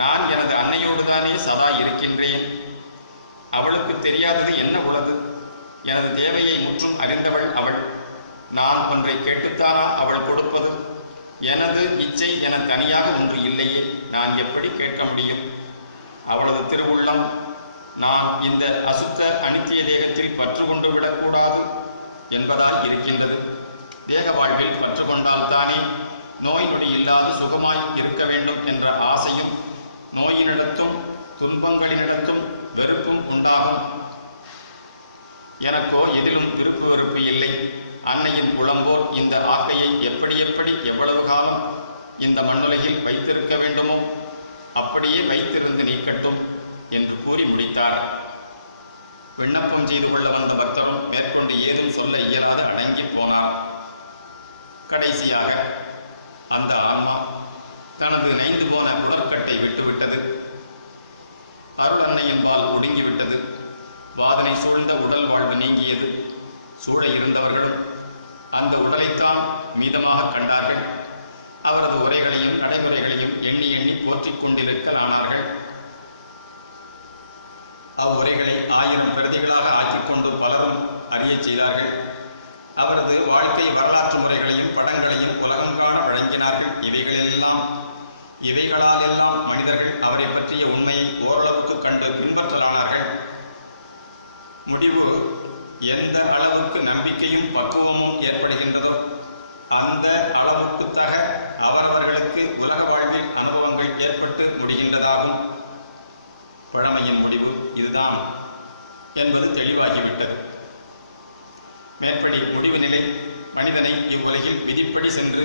நான் எனது அன்னையோடு தானே சதா இருக்கின்றேன். அவளுக்கு தெரியாதது என்ன உள்ளது? எனது தேவையை முற்றும் அறிந்தவள் அவள். நான் ஒன்றை கேட்டுத்தானா அவள் கொடுப்பது? எனது இச்சை என தனியாக ஒன்று இல்லையே, நான் எப்படி கேட்க முடியும்? அவளது திருவுள்ளம் நான் இந்த அசுத்த அனித்திய தேகத்தில் பற்று கொண்டு விடக்கூடாது என்பதால் இருக்கின்றது. தேக வாழ்வில் பற்று கொண்டால்தானே நோய் நொடி இல்லாத சுகமாய் இருக்க வேண்டும் என்ற ஆசையும் நோயினிடத்தும் துன்பங்களினிடத்தும் வெறுப்பும் உண்டாகும். எனக்கோ எதிலும் விருப்பு வெறுப்பு இல்லை. அன்னையின் குளம்போல் இந்த ஆக்கையை எப்படி எவ்வளவு காலம் இந்த மண்ணுலகில் வைத்திருக்க வேண்டுமோ அப்படியே வைத்திருந்து நீக்கட்டும் என்று கூறி முடித்தார். விண்ணப்பம் செய்து கொள்ள வந்த பக்தரும் மேற்கொண்டு ஏதும் சொல்ல இயலாத அடங்கி போனார். கடைசியாக அந்த ஆன்மா தனது நைந்து போன உடற்கட்டை விட்டுவிட்டது. அருள் அன்னையின்பால் ஒடுங்கிவிட்டது. வாதனை சூழ்ந்த உடல் வாழ்வு நீங்கியது. சூழ இருந்தவர்களும் அந்த உடலைத்தான் மீதமாக கண்டார்கள். அவரது உரைகளையும் நடைமுறைகளையும் எண்ணி எண்ணி போற்றிக் கொண்டிருக்கலானார்கள். அவ்வுரைகளை 1000 பிரதிகளாக ஆக்கிக்கொண்டு பலரும் அறிய செய்தார்கள். அவரது வாழ்க்கை வரலாற்று முறைகளையும் படங்களையும் உலகம் காண வழங்கினார்கள். இவைகளாலெல்லாம் மனிதர்கள் அவரை பற்றிய உண்மையை ஓரளவுக்கு கண்டு பின்பற்றலானார்கள். முடிவு எந்த அளவுக்கு நம்பிக்கையும் பக்குவமும் ஏற்படுகின்றதோ அந்த அளவுக்கு தக அவரவர்களுக்கு உலக வாழ்வில் அனுபவங்கள் ஏற்பட்டு முடிகின்றதாகும். பழமையின் முடிவு இதுதான் என்பது தெளிவாகிவிட்டது. மேற்படி முடிவு நிலை மனிதனை இவ்வுலகில் விதிப்படி சென்று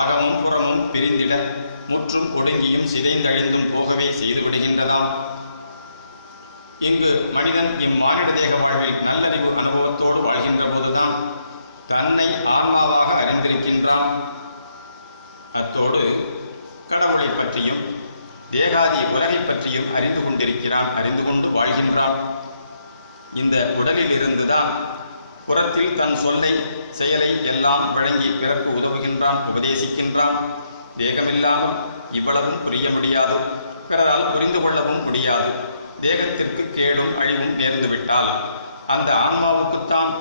அகமும் புறமும் பிரிந்திட முற்றும் ஒடுங்கியும் சிதைந்தழிந்தும் போகவே செய்து விடுகின்றதாம். இங்கு மனிதன் இம்மானிட தேக வாழ்வில் நல்லறிவு அனுபவத்தோடு வாழ்கின்ற போதுதான் தன்னை ஆன்மாவாக அறிந்திருக்கின்றான். அத்தோடு கடவுளை பற்றியும் தேகாதி உலகை பற்றியும் அறிந்து கொண்டிருக்கிறான், அறிந்து கொண்டு வாழ்கின்றான். இந்த உடலில் இருந்துதான் புறத்தில் தன் சொல்லை செயலை எல்லாம் வழங்கி பிறர்க்கு உதவுகின்றான், உபதேசிக்கின்றான். தேகமில்லாமல் இவ்வளவும் புரிய முடியாது, பிறரால் புரிந்து கொள்ளவும் முடியாது. தேகத்திற்கு கேடும் அழிவும் நேர்ந்துவிட்டால் அந்த ஆன்மாவுக்குத்தான்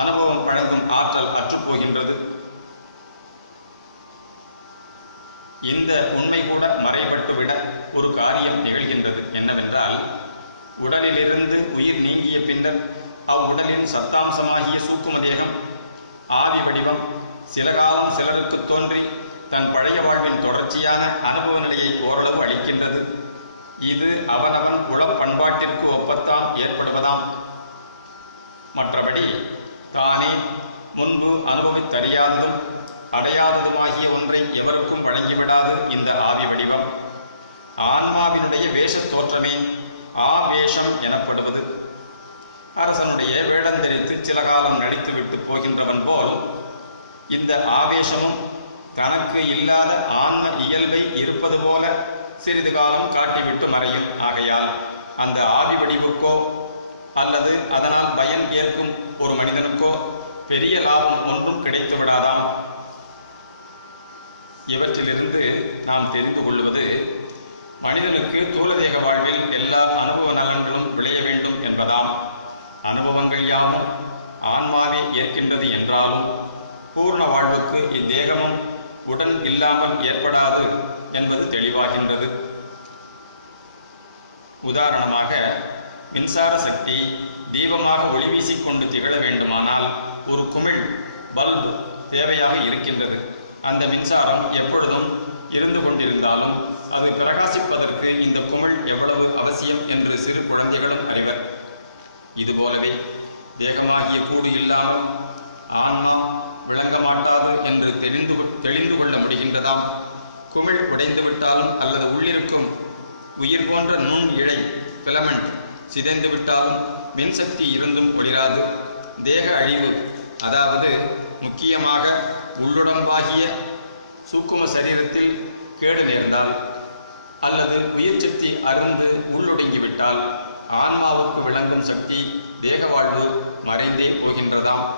அனுபவம் வழங்கும் ஆற்றல் அற்றுப்போகின்றது. இந்த உண்மை கூட மறைபட்டுவிட ஒரு காரியம் நிகழ்கின்றது. என்னவென்றால், உடலிலிருந்து உயிர் நீங்கிய பின்னர் அவ்வுடலின் சத்தாம்சமாகிய சூக்கும தேகம் ஆவி வடிவம் சில காலம் சிலருக்கு தோன்றி தன் பழைய வாழ்வின் தொடர்ச்சியான அனுபவ நிலையை ஓரளவு அளிக்கின்றது. இது அவனவன் உள பண்பாட்டிற்கு ஒப்பத்தான் ஏற்படுவதாம். மற்றபடி தானே முன்பு அனுபவித்தறியாததும் அடையாததுமாகிய ஒன்றை எவருக்கும் வழங்கிவிடாது இந்த ஆவி வடிவம். ஆன்மாவினுடைய வேஷ தோற்றமே ஆவேஷம் எனப்படுவது. அரசனுடைய வேடந்தரித்து சில காலம் நடித்துவிட்டு போகின்றவன் போல் இந்த ஆவேசமும் தனக்கு இல்லாத ஆன்ம இயல்பை இருப்பது போல சிறிது காலம் காட்டிவிட்டு மறையும். ஆகையால் அந்த ஆவி வடிவுக்கோ அல்லது அதனால் பயன் ஏற்கும் ஒரு மனிதனுக்கோ பெரிய லாபம் ஒன்றும் கிடைத்து விடாதாம். இவற்றிலிருந்து நாம் தெரிந்து கொள்வது, மனிதனுக்கு தூலதேக வாழ்வில் எல்லா அனுபவ நலன்களும் விளைய வேண்டும் என்பதாம். அனுபவங்கள் யாவும் ஆன்மாவே ஏற்கின்றது என்றாலும் பூர்ண வாழ்வுக்கு இத்தேகமும் உடன் இல்லாமல் ஏற்படாது என்பது தெளிவாகின்றது. உதாரணமாக, மின்சார சக்தி தீபமாக ஒளி வீசிக்கொண்டு திகழ வேண்டுமானால் ஒரு குமிழ் பல்பு தேவையாக இருக்கின்றது. அந்த மின்சாரம் எப்பொழுதும் இருந்து கொண்டிருந்தாலும் அது பிரகாசிப்பதற்கு இந்த குமிழ் எவ்வளவு அவசியம் என்று சிறு குழந்தைகளும் அறிவர். இதுபோலவே தேகமாகிய கூடு இல்லாமல் ஆன்மா விளங்க மாட்டாது என்று தெளிந்து கொள்ள முடிகின்றதாம். குமிழ் உடைந்து விட்டாலும் அல்லது உள்ளிருக்கும் உயிர் போன்ற நுண் இழை பிலமெண்ட் சிதைந்து விட்டாலும் மின்சக்தி இருந்தும் ஒளிராது. தேக அழிவு, அதாவது முக்கியமாக உள்ளுடம்பாகிய சூக்கும சரீரத்தில் கேடு நேர்ந்தால் அல்லது உயிர் சக்தி அருந்து உள்ளொடுங்கிவிட்டால் ஆன்மாவுக்கு விளங்கும் சக்தி தேக வாழ்வு மறைந்தே போகின்றதாம்.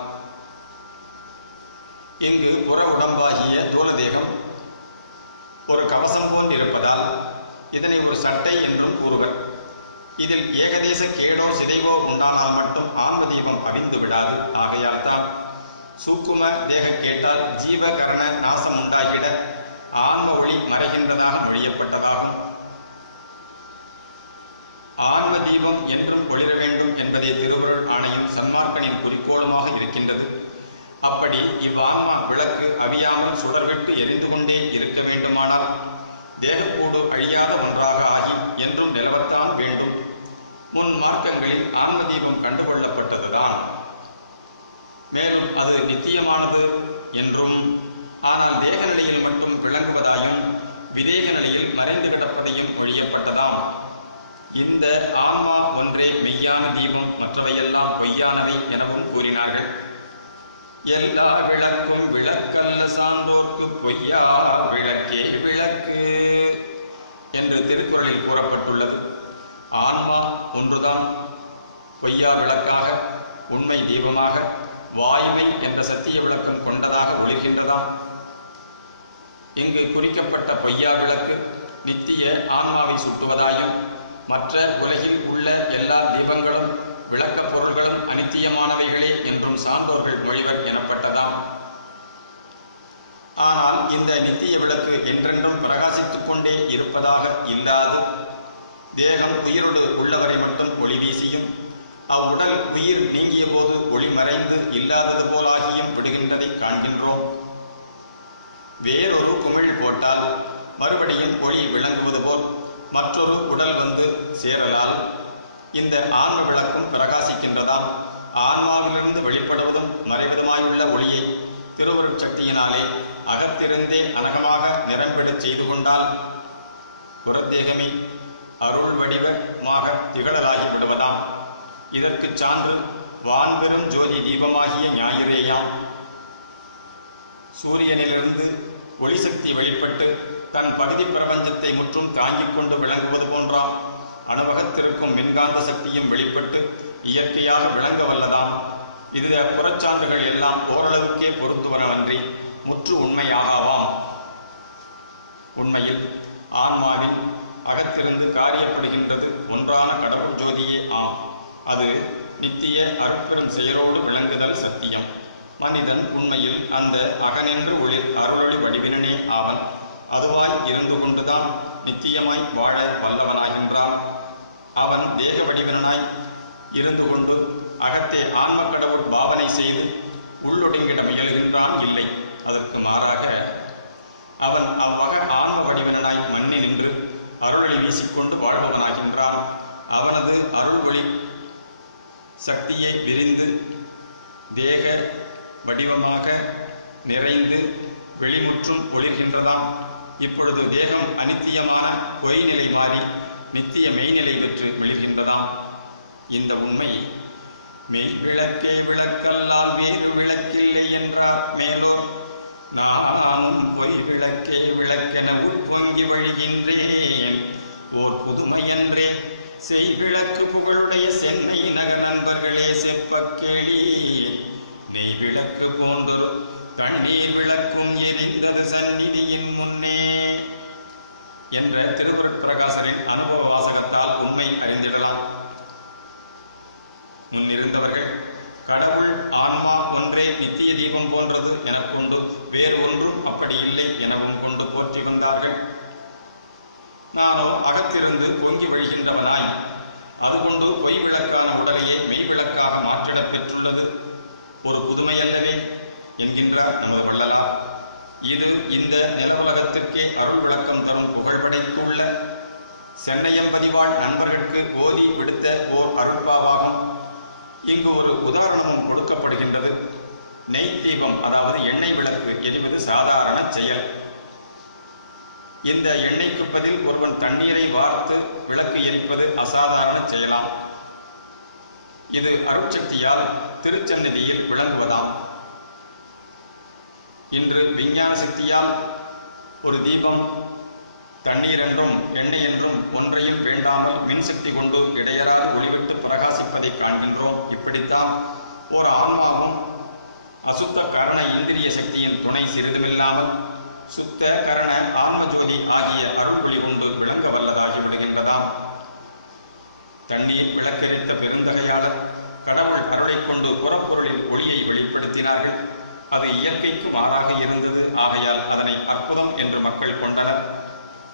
இங்கு புற உடம்பாகிய தூலதேகம் ஒரு கவசம் போன்று இருப்பதால் இதனை ஒரு சட்டை என்றும் கூறுவர். இதில் ஏகதேச கேடோ சிதைவோ உண்டானால் மட்டும் ஆன்ம தீபம் அவிந்து விடாது. ஆகையால் தான் சூக்கும தேக கேட்டால் ஜீவகரண நாசம் உண்டாகிட ஆன்ம ஒளி மறைகின்றதாக மொழியப்பட்டதாகும். ஆன்ம தீபம் என்றும் ஒளிர வேண்டும் என்பதே திருவருள் ஆணையும் சன்மார்க்கனின் குறிக்கோளுமாக இருக்கின்றது. அப்படி இவ்வான்மா விளக்கு அவியாமல் சுடர்விட்டு எரிந்து கொண்டே இருக்க வேண்டுமானால் தேகக்கூடு அழியாத ஒன்றாக ஆகி என்றும் நிலவத்தான் வேண்டும். முன் மார்க்கங்களில் ஆன்ம தீபம் கண்டுகொள்ளப்பட்டதுதான். மேலும் அது நித்தியமானது என்றும், ஆனால் தேக நிலையில் மட்டும் விளங்குவதாயும் விதேக நிலையில் மறைந்து கிடப்பதையும் ஒழியப்பட்டதாம். இந்த ஆன்மா ஒன்றே மெய்யான தீபம், மற்றவையெல்லாம் பொய்யானவை எனவும் கூறினார்கள். எல்லா விளக்கும் விளக்கல்ல சான்றோர்க்கு பொய்யா விளக்கே விளக்கு என்று திருக்குறளில் கூறப்பட்டுள்ளது. ஆன்மா ஒன்றுதான் பொய்யா விளக்காக, உண்மை தீபமாக, வாயுவை என்ற சத்திய விளக்கம் கொண்டதாக ஒளிர்கின்றதாம். இங்கு குறிக்கப்பட்ட பொய்யா விளக்கு நித்திய ஆன்மாவை சுட்டுவதாயும், மற்ற உலகில் உள்ள எல்லா தீபங்களும் விளக்க பொருள்களும் அனித்தியமானவைகளே என்றும் சான்றோர்கள் மொழிவர் எனப்பட்டதாம். ஆனால் இந்த நித்திய விளக்கு என்றென்றும் பிரகாசித்துக் கொண்டே இருப்பதாக இல்லாது, தேகம் உயிரோடு உள்ளவரை மட்டும் ஒளி வீசியும், அவ்வுடல் உயிர் நீங்கிய போது ஒளி மறைந்து இல்லாதது போலாகியும் விடுகின்றதை காண்கின்றோம். வேறொரு குமிழ் போட்டால் மறுபடியும் ஒளி விளங்குவது போல் மற்றொரு உடல் வந்து சேரலால் இந்த ஆன்ம விளக்கும் பிரகாசிக்கின்றதால் ஆன்மாவிலிருந்து வெளிப்படுவதும் மறைவதுமாயுள்ள ஒளியை திருவருட்சக்தியினாலே அகத்திருந்தே அனகமாக நிரம்பிடச் செய்து கொண்டால் புறத்தேகமே அருள் வடிவமாக திகழலாகி விடுவதாம். இதற்கு சான்று வான்பெரும் ஜோதி தீபமாகிய ஞாயிறேயாம். சூரியனிலிருந்து ஒளிசக்தி வெளிப்பட்டு தன் பகுதி பிரபஞ்சத்தை முற்றும் தாங்கிக் கொண்டு விளங்குவது போன்றாம். அணுவகத்திற்கும் மின்காந்த சக்தியும் வெளிப்பட்டு இயற்கையாக விளங்க வல்லதாம். இது புறச்சான்றுகள் எல்லாம் ஓரளவுக்கே பொருத்துவனவன்றி முற்று உண்மையாகவாம். உண்மையில் ஆன்மாவின் அகத்திருந்து காரியப்படுகின்றது ஒன்றான கடவுள் ஜோதியே ஆம். அது நித்திய அருட்பெரும் செயலோடு விளங்குதல் சத்தியம். மனிதன் உண்மையில் அந்த அகனின்று ஒளிர் அருளொளி வடிவினனே ஆவன். அதுவாய் இருந்து கொண்டுதான் நித்தியமாய் வாழ வல்லவனாகின்றான். அவன் தேக வடிவனாய் இருந்து கொண்டு அகத்தே ஆன்ம கடவுள் பாவனை செய்து உள்ளொடுங்கிட முயல்கின்றான் இல்லை. அதற்கு மாறாக அவன் அவ்வக ஆன்ம வடிவனாய் மண்ணி நின்று அருளை வீசிக்கொண்டு வாழ்பவனாகின்றான். அவனது அருள் ஒளி சக்தியை விரிந்து தேக வடிவமாக நிறைந்து வெளிமுற்றும் ஒளிர்கின்றதாம். இப்பொழுது தேகம் அனித்தியமான பொய்நிலை மாறி நித்திய மெய்நிலை பெற்று விழுகின்றதாம். இந்த உண்மை மெய் விளக்கே விளக்கல்லால் வேறு விளக்கில்லை என்றார் மேலோர். நானும் பொய் விளக்கே விளக்கென உட்பொங்கி வழிகின்றேன் ஓர் புதுமையன்றே செய்விளக்கு புகழுடைய சென்னை நகர் நண்பர்களே செப்பக் கேளி. நெய் விளக்கு போன்றொரு தண்ணீர் விளக்கும் எரிந்தது சந்நிதியின் முன்னே என்ற திருவருட்பிரகாசரின் அனுபவ வாசகத்தால் உண்மை அறிந்திடலாம். முன்னிருந்தவர்கள் கடவுள் ஆன்மா ஒன்றே நித்திய தீபம் போன்றது எனக் கொண்டு வேறு ஒன்றும் அப்படி இல்லை எனவும் கொண்டு போற்றி வந்தார்கள். நானோ அகத்திருந்து பொங்கி வழிகின்றவனாய் அதுகொண்டு பொய் விளக்கான உடலையே மெய் விளக்காக மாற்றிடப் பெற்றுள்ளது ஒரு புதுமையல்லவே என்கின்றார் நமது வள்ளலார். இது இந்த நிலவுலகத்திற்கே அருள் விளக்கம் தரும் புகழ் படைத்துள்ள சென்னையம்பதிவாழ் நண்பர்களுக்கு ஓதி விடுத்த ஓர் அருட்பாவாகும். இங்கு ஒரு உதாரணமும் கொடுக்கப்படுகின்றது. நெய் தீபம் அதாவது எண்ணெய் விளக்கு எரிவது சாதாரண செயல். இந்த எண்ணெய்க்கு பதில் ஒருவன் தண்ணீரை வார்த்து விளக்கு எரிப்பது அசாதாரண செயலாம். இது அருட்சக்தியால் திருச்சந்நிதியில் விளங்குவதாம். இன்று விஞ்ஞான சக்தியால் ஒரு தீபம் தண்ணீர் என்றும் எண்ணெய் என்றும் ஒன்றையும் வேண்டாமல் மின்சக்தி கொண்டு இடையராது ஒளிவிட்டு பிரகாசிப்பதை காண்கின்றோம். இப்படித்தான் ஓர் ஆன்மாவும் அசுத்த கரண இந்திரிய சக்தியின் துணை சிறிதுமில்லாமல் சுத்த கரண ஆன்மஜோதி ஆகிய அருள் ஒளி கொண்டு விளங்க வல்லதாகி விடுகின்றதாம். தண்ணீர் விளக்கரித்த பெருந்தகையாளர் கடவுள் அருளை கொண்டு புறப்பொருளின் ஒளியை வெளிப்படுத்தினார்கள். அது இயற்கைக்கு மாறாக இருந்தது. ஆகையால் அதனை அற்புதம் என்று மக்கள் கொண்டனர்.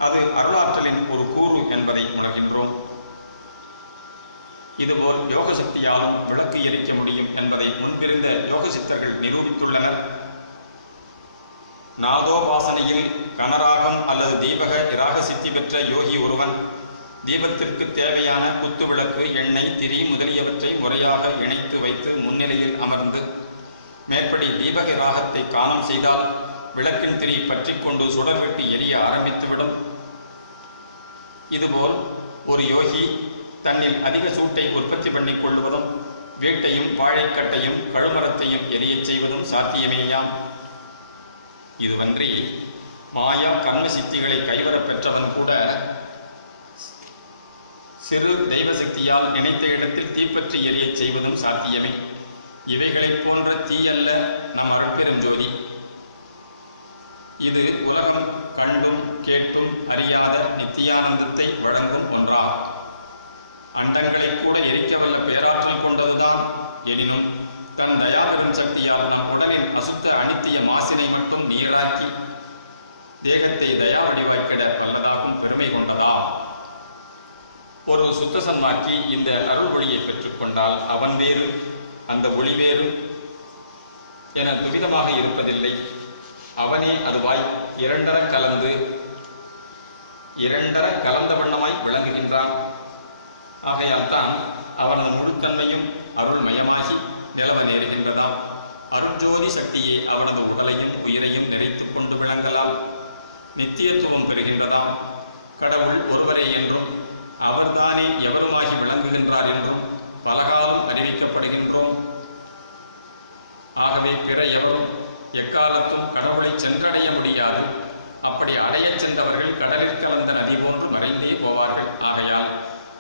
அது அருளாற்றலின் ஒரு கூறு என்பதை உணர்கின்றோம். இதுபோல் யோக சக்தியாலும் விளக்கு எரிக்க முடியும் என்பதை முன்பிருந்த யோக சித்தர்கள் நிரூபித்துள்ளனர். நாதோபாசனையில் கனராகம் அல்லது தீபக இராக சித்தி பெற்ற யோகி ஒருவன் தீபத்திற்கு தேவையான குத்து விளக்கு, எண்ணெய், திரி முதலியவற்றை முறையாக இணைத்து வைத்து முன்னிலையில் அமர்ந்து மேற்படி தீபக ராகத்தை காணம் செய்தால் விளக்கின் திரி பற்றி கொண்டு சுடர்விட்டு எரிய ஆரம்பித்துவிடும். இதுபோல் ஒரு யோகி தன்னில் அதிக சூட்டை உற்பத்தி பண்ணிக் கொள்வதும் வீட்டையும் வாழைக்கட்டையும் கழுமரத்தையும் எரியச் செய்வதும் சாத்தியமேயாம். இதுவன்றி மாயா கர்ம சித்திகளை கைவரப் பெற்றவன் கூட சிறு தெய்வ சக்தியால் நினைத்த இடத்தில் தீப்பற்றி எரியச் செய்வதும் சாத்தியமே. இவைகளைப் போன்ற தீயல்ல நம் அருட்பெருஞ்சோதி. இது உலகம் கண்டும் கேட்டும் அறியாத நித்தியானந்தத்தை வழங்கும் ஒன்றாகும். அண்டங்களை கூட எரிக்க வல்ல பேராற்றல் கொண்டதுதான். எனினும் தன் தயாபெரும் சக்தியால் நம் உடலின் அசுத்த அனித்திய மாசினை மட்டும் நீராக்கி தேகத்தை தயா வடிவாக்கிட வல்லதாகும் பெருமை கொண்டதா. ஒரு சுத்த சன்மாக்கி இந்த அருள் ஒளியை பெற்றுக்கொண்டால் அவன் வேறு அந்த ஒளி வேறு என துரிதமாக இருப்பதில்லை. அவனே அதுவாய் இரண்டர கலந்த வண்ணமாய் விளங்குகின்றான். ஆகையால் தான் அவனது முழுத்தன்மையும் அருள்மயமாகி நிலவ நேருகின்றதாம். அருஞ்சோதி சக்தியை அவனது உடலையும் உயிரையும் நிறைத்துக் கொண்டு விளங்கலால் நித்தியத்துவம் பெறுகின்றதாம். கடவுள் ஒருவரே என்றும் அவர்தானே எவருமாகி விளங்குகின்றார் என்றும் பலகாலம் அறிவிக்கப்படுகின்றோம். ஆகவே பிற எவரும் எக்காலத்தும் கடவுளை சென்றடைய முடியாது. அப்படி அடையச் சென்றவர்கள் கடலில் கலந்த நதி போன்று மறைந்தே போவார்கள். ஆகையால்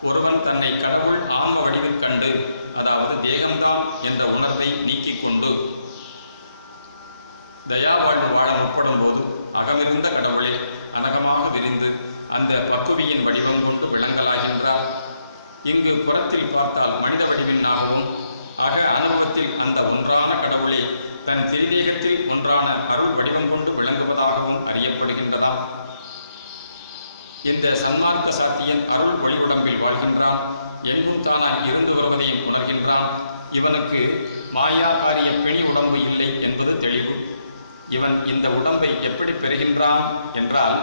ஒருவன் தன்னை கடவுள் ஆன்ம வடிவில் கண்டு, அதாவது தேகம்தான் என்ற உணர்வை நீக்கிக் கொண்டு தயா வாழ்வு வாழ முற்படும் போது அகமிருந்த கடவுளே அனகமாக விரிந்து அந்த பக்குவியின் வடிவம் கொண்டு விளங்கலாகின்றார். இங்கு புறத்தில் பார்த்தால் மனித வடிவினாகவும் அக அனுபவத்தில் அந்த ஒன்றான கடவுளே தன் திரிதேகத்தில் ஒன்றான அருள் வடிவம் கொண்டு விளங்குவதாகவும் அறியப்படுகின்றதாம். இந்த சன்மார்க்க சாத்தியன் அருள் ஒளி உடம்பில் வாழ்கின்றான். எங்கும் தானாய் இருந்து வருவதையும் உணர்கின்றான். இவனுக்கு மாயா காரிய பிணி உடம்பு இல்லை என்பது தெளிவு. இவன் இந்த உடம்பை எப்படி பெறுகின்றான் என்றால்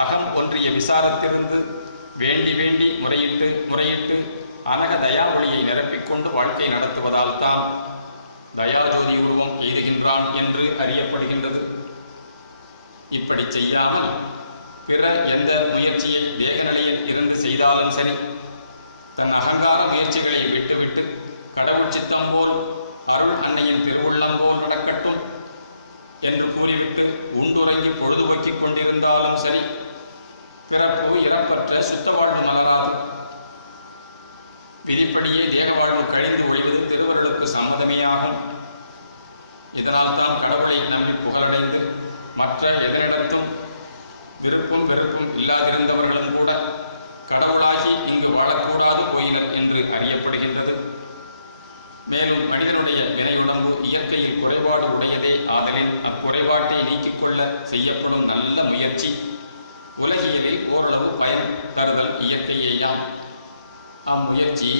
அகம் ஒன்றிய விசாரத்திலிருந்து வேண்டி வேண்டி முறையிட்டு அனக தயா ஒளியை நிரப்பிக்கொண்டு வாழ்க்கை நடத்துவதால் தான் தயாஜோதி உருவம் எய்துகின்றான் என்று அறியப்படுகின்றது. இப்படி செய்யாமல் பிற எந்த முயற்சியை தேக நிலையில் இருந்து செய்தாலும் சரி, தன் அகங்கார முயற்சிகளை விட்டுவிட்டு கடவுள் சித்தம் போல் அருள் அன்னையின் திருவுள்ளம் போல் நடக்கட்டும் என்று கூறிவிட்டு உண்டுறங்கி பொழுதுபோக்கிக் கொண்டிருந்தாலும் சரி, பிறப்பு இறப்பற்ற சுத்த வாழ்வு மலராது. விதிப்படியே தேக வாழ்வு கழிந்து ஒழிவது திருவருளுக்கு சம்மதமேயாகும். இதனால் தான் கடவுளை நம்பி புகழடைந்து மற்ற எதனிடத்தும் விருப்பும் வெறுப்பும் இல்லாதிருந்தவர்களும் கூட கடவுளாகி இங்கு வாழக்கூடாது கோயிலர் என்று அறியப்படுகின்றது. மேலும் மனிதனுடைய வினையுடம்பு இயற்கையில் குறைபாடு உடையதே ஆதலின் அக்குறைபாட்டை நீக்கிக் கொள்ள செய்யப்படும் நல்ல முயற்சி உலகியலில் ஓரளவு பயன் தருதல் இயற்கையேயாம். அம்முயற்சி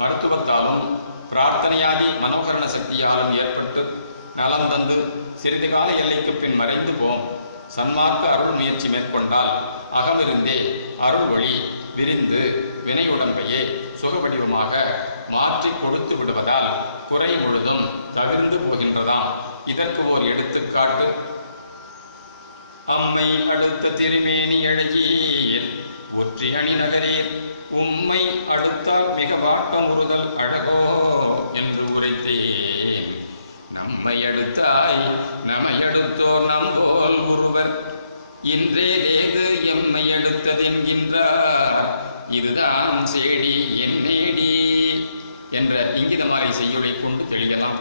மருத்துவத்தாலும் பிரார்த்தனையாகி மனோகரண சக்தியாலும் ஏற்பட்டு நலம் தந்து சிறிது கால எல்லைக்கு பின் மறைந்து போம். சன்மார்க்க அருள் முயற்சி மேற்கொண்டால் அகமிருந்தே அருள் வழி விரிந்து வினையுடம்பையே சுகவடிவமாக மாற்றி கொடுத்து விடுவதால் குறை முழுதும் தவிர்ந்து போகின்றதாம். இதற்கு ஓர் எடுத்துக்காட்டு. அம்மை அடுத்த திருமேனி அழகியில் ஒற்றி அணி நகரீர் உம்மை அடுத்தால் மிக வாட்டமுறுதல் அழகோ என்று உரைத்தேன். நம்மை அடுத்தாய் நம்மை அடுத்தோர் நம்போல் ஒருவர் இன்றே தேது எம்மை அடுத்ததென்கின்றார். இதுதான் சேடி என்னேடி என்ற இங்கிதமாலை செய்யுளை கொண்டு தெளியலாம்.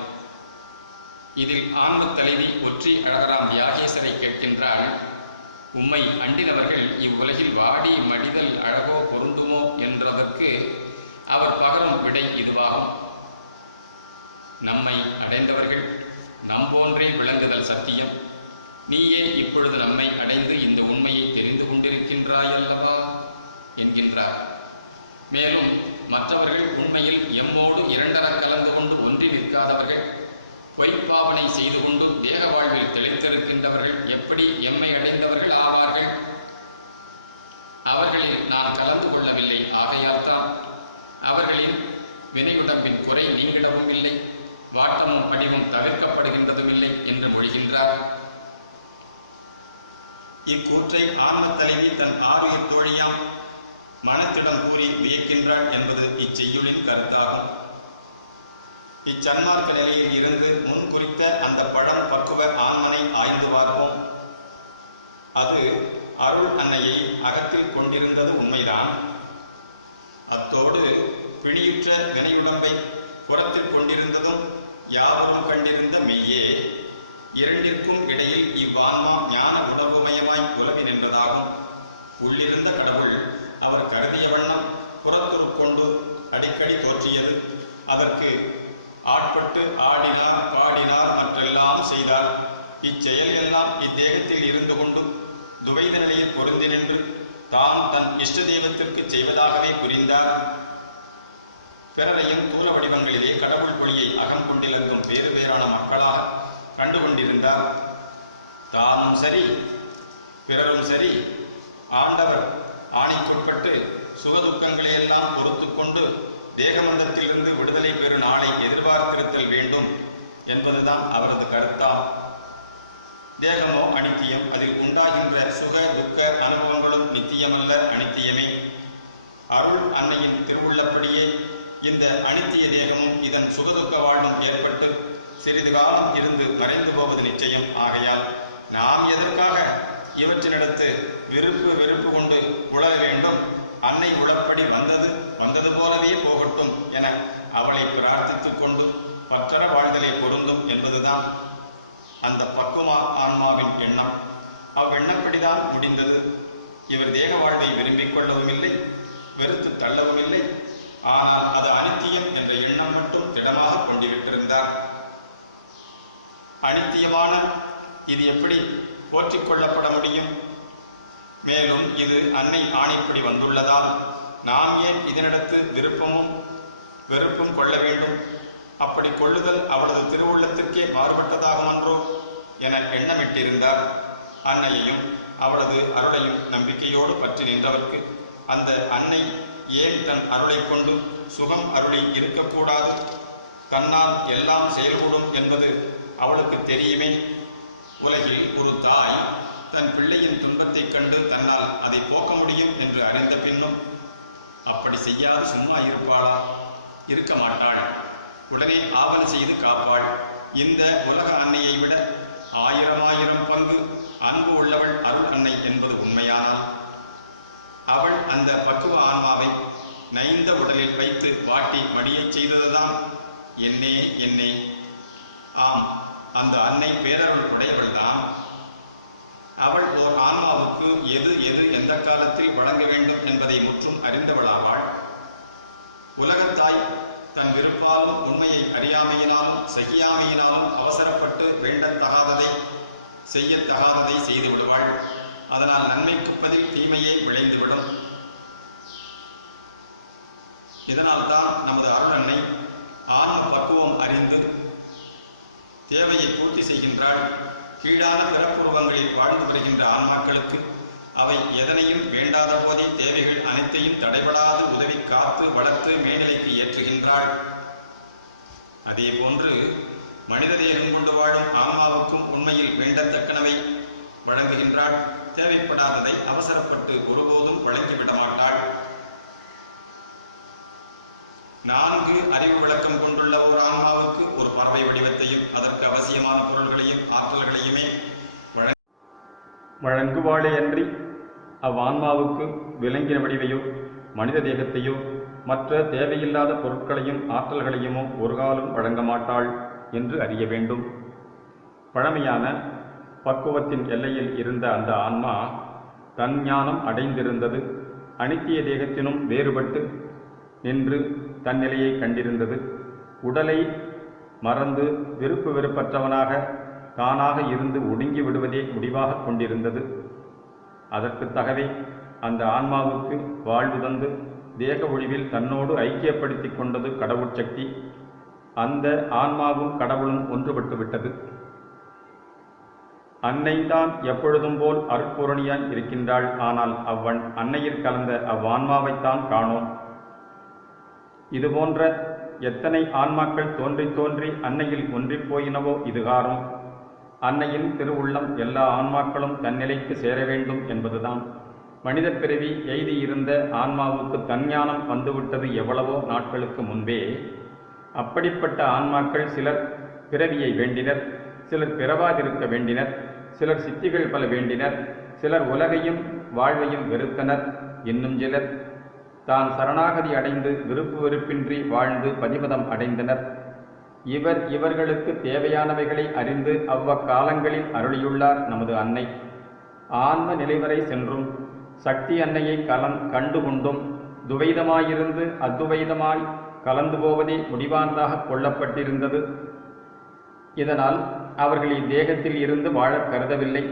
இதில் ஆன்ம தலைவி ஒற்றி அழகராம் தியாகேசரை கேட்கின்றாள். உம்மை அண்டினவர்கள் இவ்வுலகில் வாடி மடிதல் அழகோ பொருந்துமோ என்றதற்கு அவர் பகரும் விடை இதுவாகும். நம்மை அடைந்தவர்கள் நம்போன்றே விளங்குதல் சத்தியம். நீயே இப்பொழுது நம்மை அடைந்து இந்த உண்மையை தெரிந்து கொண்டிருக்கின்றாயல்லவா என்கின்றார். மேலும் மற்றவர்கள் உண்மையில் எம்மோடு இரண்டர கலந்து கொண்டு ஒன்றி நிற்காதவர்கள், பொய்ப்பாவனை செய்து கொண்டு தேக வாழ்வில் தெளித்திருக்கின்றவர்கள் எப்படி எம்மை அடைந்தவர்கள் ஆவார்கள்? அவர்களில் நான் கலந்து கொள்ளவில்லை, ஆகையால்தான் அவர்களின் வினையுடம்பின் குறை நீங்கிடவும் இல்லை, வாட்டமும் படிவும் தவிர்க்கப்படுகின்றதும் இல்லை என்று மொழிகின்றார். இக்கூற்றை ஆன்ம தலைவி தன் ஆறுயிர் தோழியாம் மனத்திடம் கூறி வியக்கின்றாள் என்பது இச்செய்யுளின் கருத்தாகும். இச்சன்மார்க்க நிலையில் இருந்து முன் குறித்த அந்த பழம் பக்குவ ஆன்மனை ஆய்ந்து பார்ப்போம். அது அருள் அன்னையை அகத்தில் கொண்டிருந்தது உண்மைதான். அத்தோடு பிடியுற்ற வினையுடம்பை புறத்தில் கொண்டிருந்ததும் யாவரும் கண்டிருந்த மெய்யே. இரண்டிற்கும் இடையில் இவ்வான்மா ஞான உணர்வுமயமாய் உலவி நின்றதாகும். உள்ளிருந்த கடவுள் அவர் கருதிய வண்ணம் புறத்துருக்கொண்டு அடிக்கடி தோற்றியது. அதற்கு ஆட்பட்டு ஆடினார், பாடினார், மற்றெல்லாம் செய்தார். இச்செயல் எல்லாம் இத்தேகத்தில் இருந்து கொண்டு துவைத நிலையில் பொருந்தி நின்று தான் தன் இஷ்ட தெய்வத்திற்கு செய்வதாகவே புரிந்தார். பிறரையும் தூல வடிவங்களிலே கடவுள் பொழியை அகம் கொண்டிருந்தும் வேறு வேறான மக்களாக கண்டுகொண்டிருந்தார். தானும் சரி பிறரும் சரி ஆண்டவர் ஆணைக்குட்பட்டு சுகதுக்கங்களையெல்லாம் பொறுத்து கொண்டு தேகமந்தத்திலிருந்து விடுதலை பெறும் நாளை எதிர்பார்த்திருத்தல் வேண்டும் என்பதுதான் அவரது கருத்தாம். தேகமோ அனித்தியம், அதில் உண்டாகின்ற சுக துக்க அனுபவங்களும் நித்தியமல்ல, அனித்தியமே. அருள் அன்னையின் திருவுள்ளப்படியே இந்த அனித்திய தேகமும் இதன் சுகதுக்க வாழ்வும் ஏற்பட்டு சிறிது காலம் இருந்து மறைந்து போவது நிச்சயம். ஆகையால் நாம் எதற்காக இவற்றினிடத்து விருப்பு வெறுப்பு கொண்டு உழல வேண்டும்? அன்னை உளப்படி வந்தது போலவே போகட்டும் என அவளை பிரார்த்தித்துக் கொண்டு பற்றற வாழ்தலை பொருந்தும் என்பதுதான் அந்த பக்குவ ஆன்மாவின் எண்ணம். அவ்வெண்ணப்படிதான் முடிந்தது. இவர் தேக வாழ்வை விரும்பிக் கொள்ளவும் இல்லை, வெறுத்து தள்ளவும் இல்லை. ஆனால் அது அனித்தியம் என்ற எண்ணம் மட்டும் திடமாக கொண்டிருந்தார். அனித்தியமான இது எப்படி போற்றிக் கொள்ளப்பட முடியும்? மேலும் இது அன்னை ஆணைப்படி வந்துள்ளதால் நாம் ஏன் இதனிடத்து விருப்பமும் வெறுப்பும் கொள்ள வேண்டும்? அப்படி கொள்ளுதல் அவளது திருவுள்ளத்திற்கே மாறுபட்டதாகுமன்றோ என எண்ணமிட்டிருந்தார். அன்னையையும் அவளது அருளையும் நம்பிக்கையோடு பற்றி நின்றவர்க்கு அந்த அன்னை ஏன் தன் அருளை கொண்டு சுகம் அருளை இருக்கக்கூடாது? தன்னால் எல்லாம் செயல்கூடும் என்பது அவளுக்கு தெரியுமே. உலகில் ஒரு தாய் தன் பிள்ளையின் துன்பத்தைக் கண்டு தன்னால் அதை போக்க முடியும் என்று அறிந்த பின்னும் அப்படி செய்யாது சும்மா இருப்பாளா? இருக்க மாட்டாள். உடனே ஆவண செய்து காப்பாள். இந்த உலக அன்னையை விட 1000 பங்கு அன்பு உள்ளவள் அருள் அன்னை என்பது உண்மையானால் நைந்த உடலில் வைத்து வாட்டி மடியச் செய்ததுதான் என்னே என்னே. ஆம், அந்த அன்னை பேரருள் உடையவள்தான். அவள் ஓர் ஆன்மாவுக்கு எது எது எந்த காலத்தில் வழங்க வேண்டும் என்பதை முற்றும் அறிந்தவளாவாள். உலகத்தாய் தன் விருப்பாலும் உண்மையை அறியாமையினாலும் சகியாமையினாலும் அவசரப்பட்டு வேண்டத்தகாததை செய்யத்தகாததை செய்து விடுவாள். அதனால் நன்மைக்கு பதில் தீமையே விளைந்துவிடும். இதனால்தான் நமது அருளன்னை ஆன்ம பக்குவம் அறிந்து தேவையை பூர்த்தி செய்கின்றாள். கீழான பிறப்புருவங்களில் வாழ்ந்து வருகின்ற ஆன்மாக்களுக்கு அவை எதனையும் வேண்டாத போதே தேவைகள் அனைத்தையும் தடைபடாது உதவி காத்து வளர்த்து மேல்நிலைக்கு ஏற்றுகின்றாள். அதே போன்று மனித தேகம் கொண்டு வாழும் ஆன்மாவுக்கும் உண்மையில் வேண்டத்தக்கனவை வழங்குகின்றாள். தேவைப்படாததை அவசரப்பட்டு ஒருபோதும் வழங்கிவிட மாட்டாள். 4 அறிவு விளக்கம் கொண்டுள்ள ஒரு ஆன்மாவுக்கு ஒரு பறவை வடிவத்தையும் அதற்கு அவசியமான பொருள்களையும் ஆற்றல்களையுமே வழங்குவாளே அன்றி அவ்வான்மாவுக்கு விலங்கின வடிவையோ மனித தேகத்தையோ மற்ற தேவையில்லாத பொருட்களையும் ஆற்றல்களையுமோ ஒரு காலம் வழங்க மாட்டாள் என்று அறிய வேண்டும். பழமையான பக்குவத்தின் எல்லையில் இருந்த அந்த ஆன்மா தன் ஞானம் அடைந்திருந்தது. அனித்திய தேகத்தினும் வேறுபட்டு நின்று தன்னிலையை கண்டிருந்தது. உடலை மறந்து விருப்பு வெறுப்பற்றவனாக தானாக இருந்து ஒடுங்கி விடுவதே முடிவாக கொண்டிருந்தது. அதற்கு தகவே அந்த ஆன்மாவுக்கு வாழ்வு தந்து தேக ஒழிவில் தன்னோடு ஐக்கியப்படுத்தி கொண்டது கடவுட்சக்தி. அந்த ஆன்மாவும் கடவுளும் ஒன்றுபட்டு விட்டது. அன்னைதான் எப்பொழுதும் போல் அருட்பூரணியாய் இருக்கின்றாள். ஆனால் அன்னையில் கலந்த அவ்வான்மாவைத்தான் காணோம். இதுபோன்ற எத்தனை ஆன்மாக்கள் தோன்றி அன்னையில் ஒன்றிப் போயினவோ இதுகாரும். அன்னையின் திருவுள்ளம் எல்லா ஆன்மாக்களும் தன்னிலைக்கு சேர வேண்டும் என்பதுதான். மனித பிறவி எய்தியிருந்த ஆன்மாவுக்கு தஞ்ஞானம் வந்துவிட்டது எவ்வளவோ நாட்களுக்கு முன்பே. அப்படிப்பட்ட ஆன்மாக்கள் சிலர் பிறவியை வேண்டினர், சிலர் பிறவாதிருக்க வேண்டினர், சிலர் சித்திகள் பல வேண்டினர், சிலர் உலகையும் வாழ்வையும் வெறுத்தனர். இன்னும் சிலர் தான் சரணாகதி அடைந்து விருப்பு வெறுப்பின்றி வாழ்ந்து பதிபதம் அடைந்தனர். இவர்களுக்கு தேவையானவைகளை அறிந்து அவ்வக்காலங்களில் அருளியுள்ளார் நமது அன்னை. ஆன்ம நிலைவரை சென்றும் சக்தி அன்னையை கண்டுகொண்டும் துவைதமாயிருந்து அத்துவைதமாய் கலந்து போவதே முடிவானதாக கொள்ளப்பட்டிருந்தது. இதனால் அவர்கள் இத்தேகத்தில் இருந்து வாழக் கருதவில்லை.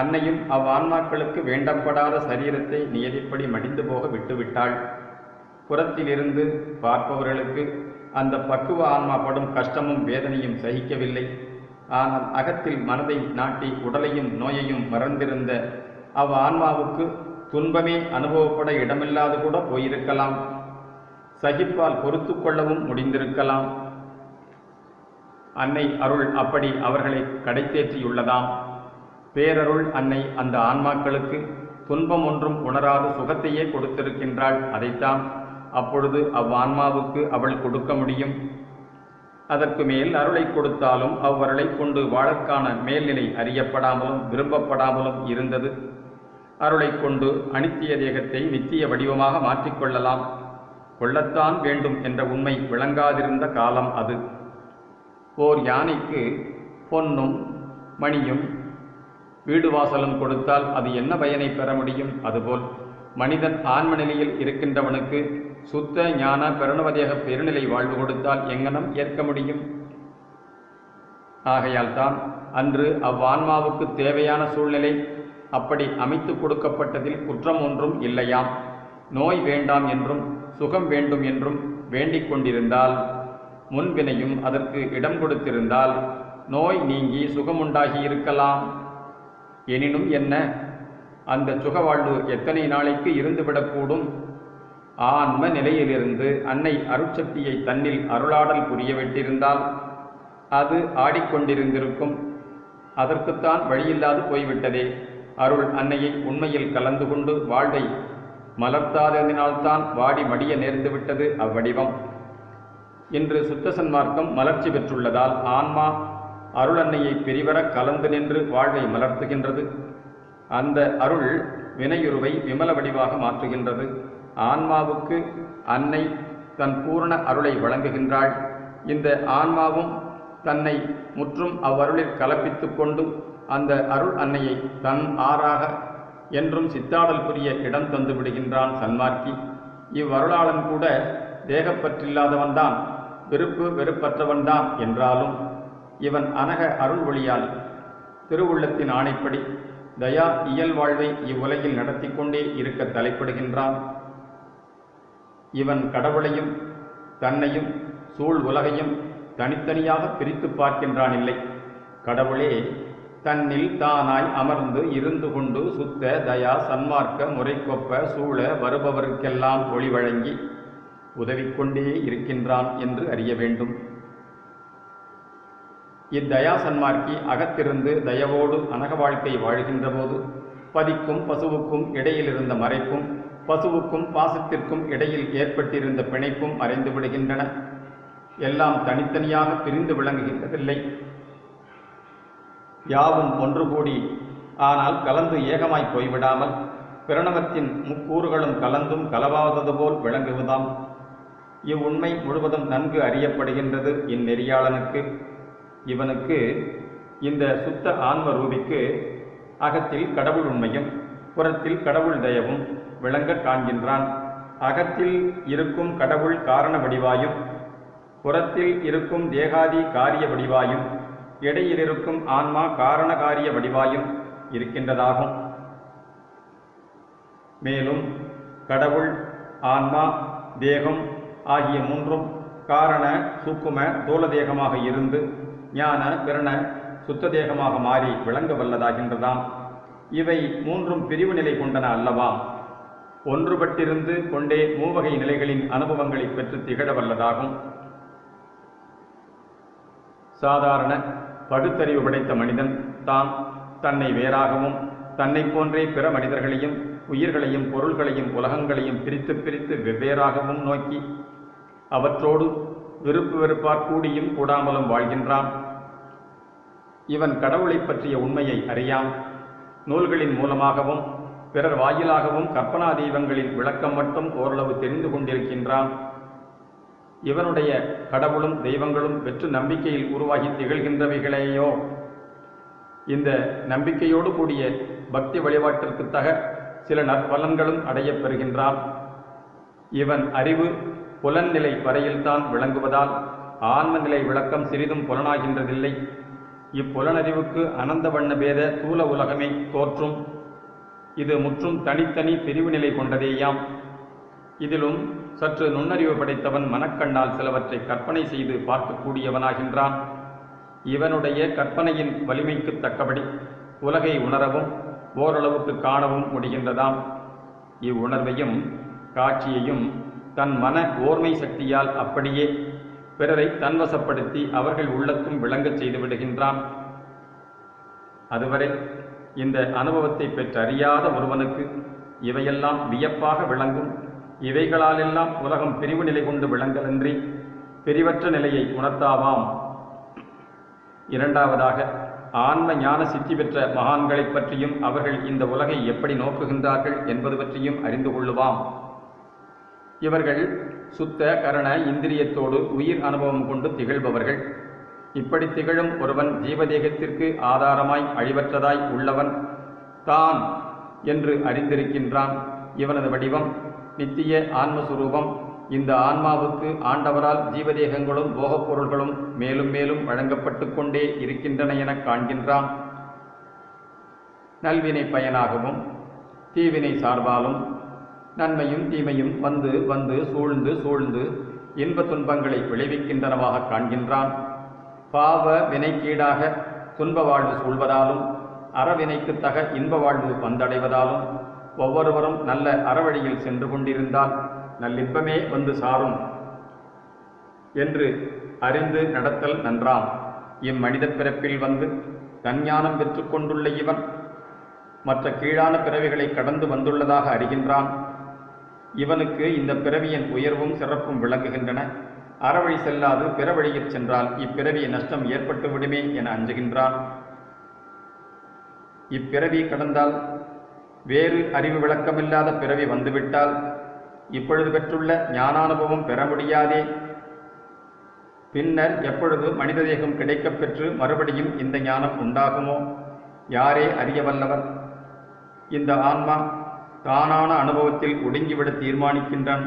அன்னையும் அவ்வான்மாக்களுக்கு வேண்டப்படாத சரீரத்தை நியதிப்படி மடிந்து போக விட்டுவிட்டாள். புறத்திலிருந்து பார்ப்பவர்களுக்கு அந்த பக்குவ ஆன்மா படும் கஷ்டமும் வேதனையும் சகிக்கவில்லை. ஆனால் அகத்தில் மனதை நாட்டி உடலையும் நோயையும் மறந்திருந்த ஆன்மாவுக்கு துன்பமே அனுபவப்பட இடமில்லாது கூட போயிருக்கலாம். சகிப்பால் பொறுத்து கொள்ளவும் முடிந்திருக்கலாம். அன்னை அருள் அப்படி அவர்களை கடைத்தேற்றியுள்ளதாம். பேரருள் அன்னை அந்த ஆன்மாக்களுக்கு துன்பம் ஒன்றும் உணராது சுகத்தையே கொடுத்திருக்கின்றாள். அதைத்தான் அப்பொழுது அவ்வான்மாவுக்கு அவள் கொடுக்க முடியும். அதற்கு மேல் அருளை கொடுத்தாலும் அவ்வருளை கொண்டு வாழக்கான மேல்நிலை அறியப்படாமலும் விரும்பப்படாமலும் இருந்தது. அருளை கொண்டு அனித்திய தேகத்தை நித்திய வடிவமாக மாற்றிக்கொள்ளலாம், கொள்ளத்தான் வேண்டும் என்ற உண்மை விளங்காதிருந்த காலம் அது. ஓர் யானைக்கு பொன்னும் மணியும் வீடு வாசலும் கொடுத்தால் அது என்ன பயனை பெற முடியும்? அதுபோல் மனிதன் ஆன்ம நிலையில் இருக்கின்றவனுக்கு சுத்த ஞான பெருணவதேக பெருநிலை வாழ்வு கொடுத்தால் எங்கனம் ஏற்க முடியும்? ஆகையால் தான் அன்று அவ்வான்மாவுக்கு தேவையான சூழ்நிலை அப்படி அமைத்து கொடுக்கப்பட்டதில் குற்றம் ஒன்றும் இல்லையாம். நோய் வேண்டாம் என்றும் சுகம் வேண்டும் என்றும் வேண்டிக் கொண்டிருந்தால், முன்வினையும் அதற்கு இடம் கொடுத்திருந்தால் நோய் நீங்கி சுகமுண்டாகி இருக்கலாம். எனினும் என்ன, அந்த சுகவாழ்வு எத்தனை நாளைக்கு இருந்துவிடக்கூடும்? ஆன்ம நிலையிலிருந்து அன்னை அருட்சக்தியை தன்னில் அருளாடல் புரிய விட்டிருந்தால் அது ஆடிக்கொண்டிருந்திருக்கும். அதற்குத்தான் வழியில்லாது போய்விட்டதே. அருள் அன்னையை உண்மையில் கலந்து கொண்டு வாழ்வை மலர்த்தாததினால்தான் வாடி மடிய நேர்ந்துவிட்டது அவ்வடிவம். இன்று சுத்த சன்மார்க்கம் மலர்ச்சி பெற்றுள்ளதால் ஆன்மா அருள் அன்னையை பிரிவர கலந்து நின்று வாழ்வை மலர்த்துகின்றது. அந்த அருள் வினையுருவை விமல வடிவாக மாற்றுகின்றது. ஆன்மாவுக்கு அன்னை தன் பூரண அருளை வழங்குகின்றாள். இந்த ஆன்மாவும் தன்னை முற்றும் அவ்வருளில் கலப்பித்து கொண்டு அந்த அருள் அன்னையை தன் ஆறாக என்றும் சித்தாடல் புரிய இடம் தந்து விடுகின்றான் சன்மார்க்கி. இவ்வருளாளன் கூட தேகப்பற்றில்லாதவன்தான், விருப்பு வெறுப்பற்றவன்தான் என்றாலும் இவன் அனக அருள் ஒளியால் திருவுள்ளத்தின் ஆணைப்படி தயா இயல் வாழ்வை இவ்வுலகில் நடத்தி கொண்டே இருக்க தலைப்படுகின்றான். இவன் கடவுளையும் தன்னையும் சூழ் உலகையும் தனித்தனியாக பிரித்து பார்க்கின்றான் இல்லை. கடவுளே தன்னில் தானாய் அமர்ந்து இருந்து கொண்டு சுத்த தயா சன்மார்க்க முறைக்கொப்ப சூழ வருபவருக்கெல்லாம் ஒளி வழங்கி உதவிக்கொண்டே இருக்கின்றான் என்று அறிய வேண்டும். இத்தயா சன்மார்க்கி அகத்திருந்து தயவோடு அனக வாழ்க்கை வாழ்கின்ற போது பதிக்கும் பசுவுக்கும் இடையில் இருந்த மறைப்பும் பசுவுக்கும் பாசத்திற்கும் இடையில் ஏற்பட்டிருந்த பிணைப்பும் மறைந்து விடுகின்றன. எல்லாம் தனித்தனியாக பிரிந்து விளங்குகின்றதில்லை. யாவும் ஒன்று கூடி ஆனால் கலந்து ஏகமாய் போய்விடாமல் பிரணவத்தின் முக்கூறுகளும் கலந்தும் கலவாதது போல் விளங்குவதாம். இவ்வுண்மை முழுவதும் நன்கு அறியப்படுகின்றது இந்நெறியாளனுக்கு. இவனுக்கு இந்த சுத்த ஆன்ம ரூபிக்கு அகத்தில் கடவுள் உண்மையும் புறத்தில் கடவுள் தயவும் விளங்க காண்கின்றான். அகத்தில் இருக்கும் கடவுள் காரண வடிவாயும் புறத்தில் இருக்கும் தேகாதி காரிய வடிவாயும் இடையில் இருக்கும் ஆன்மா காரண காரிய வடிவாயும் இருக்கின்றதாகும். மேலும் கடவுள் ஆன்மா தேகம் ஆகிய மூன்றும் காரண சூக்கும தூல தேகமாக இருந்து ஞான பிரண சுத்த தேகமாக மாறி விளங்க வல்லதாகின்றதாம். இவை மூன்றும் பிரிவு நிலை கொண்டன அல்லவா? ஒன்றுபட்டிருந்து கொண்டே மூவகை நிலைகளின் அனுபவங்களை பெற்று திகழ வல்லதாகும். சாதாரண பகுத்தறிவு படைத்த மனிதன் தான் தன்னை வேறாகவும் தன்னை போன்றே பிற மனிதர்களையும் உயிர்களையும் பொருள்களையும் உலகங்களையும் பிரித்து பிரித்து வெவ்வேறாகவும் நோக்கி அவற்றோடு விருப்பு வெறுப்பார் கூடியும் கூடாமலும் வாழ்கின்றான். இவன் கடவுளை பற்றிய உண்மையை அறியான். நூல்களின் மூலமாகவும் பிறர் வாயிலாகவும் கற்பனா தெய்வங்களின் விளக்கம் மட்டும் ஓரளவு தெரிந்து கொண்டிருக்கின்றான். இவனுடைய கடவுளும் தெய்வங்களும் வெற்று நம்பிக்கையில் உருவாகி திகழ்கின்றவைகளையோ இந்த நம்பிக்கையோடு கூடிய பக்தி வழிபாட்டிற்கு தக சில நற்பலன்களும் அடையப் பெறுகின்றான். இவன் அறிவு புலன்நிலை வரையில்தான் விளங்குவதால் ஆன்ம நிலை விளக்கம் சிறிதும் புலனாகின்றதில்லை. இப்புலனறிவுக்கு அனந்த வண்ண பேத தூல உலகமே தோற்றும். இது முற்றும் தனித்தனி பிரிவு நிலை கொண்டதேயாம். இதிலும் சற்று நுண்ணறிவு படைத்தவன் மனக்கண்ணால் சிலவற்றை கற்பனை செய்து பார்க்கக்கூடியவனாகின்றான். இவனுடைய கற்பனையின் வலிமைக்கு தக்கபடி உலகை உணரவும் ஓரளவுக்கு காணவும் முடிகின்றதாம். இவ்வுணர்வையும் காட்சியையும் தன் மன ஓர்மை சக்தியால் அப்படியே பிறரை தன்வசப்படுத்தி அவர்கள் உள்ளத்தும் விளங்கச் செய்து விடுகின்றான். அதுவரை இந்த அனுபவத்தை பெற்றறியாத ஒருவனுக்கு இவையெல்லாம் வியப்பாக விளங்கும். இவைகளாலெல்லாம் உலகம் பிரிவு நிலை கொண்டு விளங்கலன்றி பிரிவற்ற நிலையை உணர்த்தாவாம். இரண்டாவதாக ஆன்ம ஞான சித்தி பெற்ற மகான்களை பற்றியும் அவர்கள் இந்த உலகை எப்படி நோக்குகின்றார்கள் என்பது பற்றியும் அறிந்து கொள்ளுவாம். இவர்கள் சுத்த கரண இந்திரியத்தோடு உயிர் அனுபவம் கொண்டு திகழ்பவர்கள். இப்படி திகழும் ஒருவன் ஜீவதேகத்திற்கு ஆதாரமாய் அழிவற்றதாய் உள்ளவன் தான் என்று அறிந்திருக்கின்றான். இவனது வடிவம் நித்திய ஆன்மஸ்வரூபம். இந்த ஆன்மாவுக்கு ஆண்டவரால் ஜீவதேகங்களும் போகப் பொருள்களும் மேலும் மேலும் வழங்கப்பட்டு கொண்டே இருக்கின்றன என காண்கின்றான். நல்வினை பயனாகவும் தீவினை சார்பாலும் நன்மையும் தீமையும் வந்து வந்து சூழ்ந்து சூழ்ந்து இன்ப துன்பங்களை விளைவிக்கின்றனவாக காண்கின்றான். பாவ வினைக்கீடாக துன்ப வாழ்வு சூழ்வதாலும் அறவினைக்கு தக இன்ப வாழ்வு வந்தடைவதாலும் ஒவ்வொருவரும் நல்ல அறவழியில் சென்று கொண்டிருந்தால் நல்லின்பமே வந்து சாரும் என்று அறிந்து நடத்தல் நன்றாம். இம்மனித பிறப்பில் வந்து தஞ்ஞானம் பெற்று கொண்டுள்ள இவன் மற்ற கீழான பிறவிகளை கடந்து வந்துள்ளதாக அறிகின்றான். இவனுக்கு இந்த பிறவியின் உயர்வும் சிறப்பும் விளங்குகின்றன. அறவழி செல்லாது பிற வழியில் சென்றால் இப்பிறவிய நஷ்டம் ஏற்பட்டு விடுமே என அஞ்சுகின்றான். இப்பிறவி கடந்தால் வேறு அறிவு விளக்கமில்லாத பிறவி வந்துவிட்டால் இப்பொழுது பெற்றுள்ள ஞானானுபவம் பெற முடியாதே. பின்னர் எப்பொழுது மனித தேகம் கிடைக்கப் பெற்று மறுபடியும் இந்த ஞானம் உண்டாகுமோ? யாரே அறிய வல்லவர்? இந்த ஆன்மா தானான அனுபவத்தில் ஒடுங்கிவிட தீர்மானிக்கின்றான்.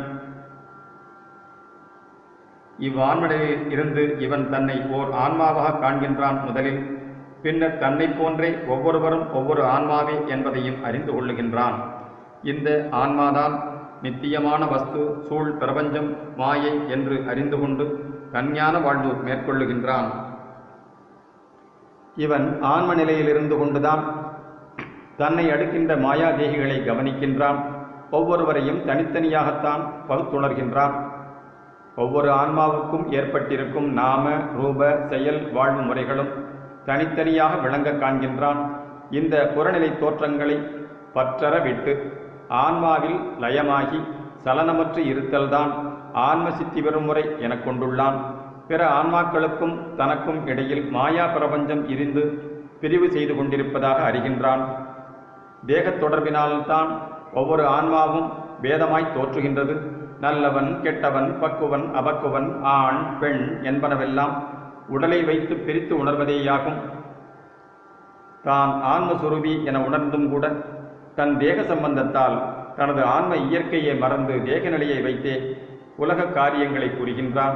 இவ்வான்மனில் இருந்து இவன் தன்னை ஓர் ஆன்மாவாக காண்கின்றான் முதலில். பின்னர் தன்னை போன்றே ஒவ்வொருவரும் ஒவ்வொரு ஆன்மாவே என்பதையும் அறிந்து கொள்ளுகின்றான். இந்த ஆன்மாதான் நித்தியமான வஸ்து, சூழ் பிரபஞ்சம், மாயை என்று அறிந்து கொண்டு கஞ்ஞான வாழ்வு மேற்கொள்ளுகின்றான். இவன் ஆன்ம நிலையிலிருந்து கொண்டுதான் தன்னை அடுக்கின்ற மாயாதேகிகளை கவனிக்கின்றான். ஒவ்வொருவரையும் தனித்தனியாகத்தான் பகுத்துணர்கின்றான். ஒவ்வொரு ஆன்மாவுக்கும் ஏற்பட்டிருக்கும் நாம ரூப செயல் வாழ்வு முறைகளும் தனித்தனியாக விளங்க காண்கின்றான். இந்த புறநிலை தோற்றங்களை பற்றற விட்டு ஆன்மாவில் லயமாகி சலனமற்று இருத்தல்தான் ஆன்ம சித்தி பெறும் முறை எனக் கொண்டுள்ளான். பிற ஆன்மாக்களுக்கும் தனக்கும் இடையில் மாயா பிரபஞ்சம் இருந்து பிரிவு செய்து கொண்டிருப்பதாக அறிகின்றான். தேகத் தொடர்பினால்தான் ஒவ்வொரு ஆன்மாவும் பேதமாய் தோற்றுகின்றது. நல்லவன், கெட்டவன், பக்குவன், அபக்குவன், ஆண், பெண் என்பனவெல்லாம் உடலை வைத்து பிரித்து உணர்வதேயாகும். தான் ஆன்மஸ்வரூபி என உணர்ந்தும் கூட தன் தேக சம்பந்தத்தால் தனது ஆன்ம இயற்கையை மறந்து தேக நிலையை வைத்தே உலக காரியங்களை புரிகின்றான்.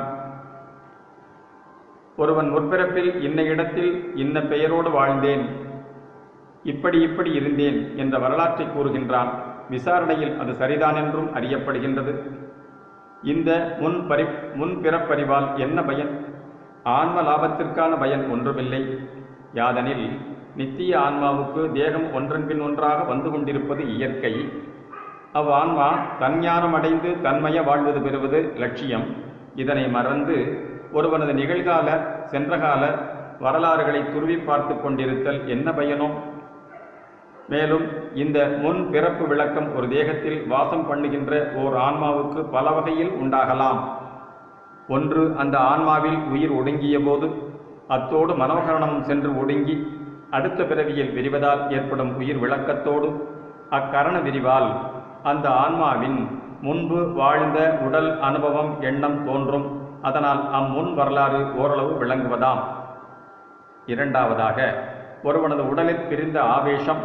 ஒருவன் முற்பிறப்பில் இன்ன இடத்தில் இன்ன பெயரோடு வாழ்ந்தேன், இப்படி இருந்தேன் என்ற வரலாற்றை கூறுகின்றான். விசாரணையில் அது சரிதான் என்றும் அறியப்படுகின்றது. இந்த முன்பிறப்பறிவால் என்ன பயன்? ஆன்ம லாபத்திற்கான பயன் ஒன்றுமில்லை. யாதனில் நித்திய ஆன்மாவுக்கு தேகம் ஒன்றன் பின் ஒன்றாக வந்து கொண்டிருப்பது இயற்கை. அவ்வான்மா தன்ஞானம் அடைந்து தன்மய வாழ்வது பெறுவது லட்சியம். இதனை மறந்து ஒருவனது நிகழ்கால சென்றகால வரலாறுகளை துருவி பார்த்து கொண்டிருத்தல் என்ன பயனோ? மேலும் இந்த முன் பிறப்பு விளக்கம் ஒரு தேகத்தில் வாசம் பண்ணுகின்ற ஓர் ஆன்மாவுக்கு பல வகையில் உண்டாகலாம். ஒன்று, அந்த ஆன்மாவில் உயிர் ஒடுங்கிய போது அத்தோடு மனோகரணமும் சென்று ஒடுங்கி அடுத்த பிறவியில் விரிவதால் ஏற்படும் உயிர் விளக்கத்தோடு அக்கரண விரிவால் அந்த ஆன்மாவின் முன்பு வாழ்ந்த உடல் அனுபவம் எண்ணம் தோன்றும். அதனால் அம்முன் வரலாறு ஓரளவு விளங்குவதாம். இரண்டாவதாக, ஒருவனது உடலில் பிரிந்த ஆவேசம்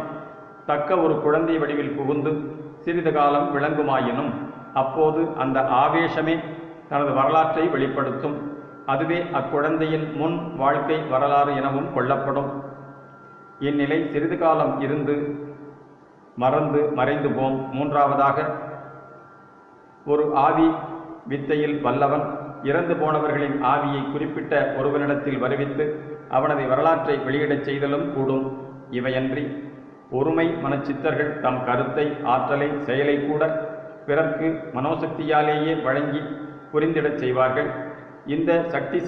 தக்க ஒரு குழந்தை வடிவில் புகுந்து சிறிது காலம் விளங்குமாயினும் அப்போது அந்த ஆவேசமே தனது வரலாற்றை வெளிப்படுத்தும். அதுவே அக்குழந்தையின் முன் வாழ்க்கை வரலாறு எனவும் கொள்ளப்படும். இந்நிலை சிறிது காலம் இருந்து மறந்து மறைந்து போம். மூன்றாவதாக, ஒரு ஆவி வித்தையில் வல்லவன் இறந்து போனவர்களின் ஆவியை குறிப்பிட்ட ஒருவனிடத்தில் வருவித்து அவனது வரலாற்றை வெளியிடச் செய்தலும் கூடும். இவையன்றி ஒருமை மனச்சித்தர்கள் தம் கருத்தை, ஆற்றலை, செயலை கூட பிறர்க்கு மனோசக்தியாலேயே வழங்கி புரிந்திடச் செய்வார்கள். இந்த சக்தி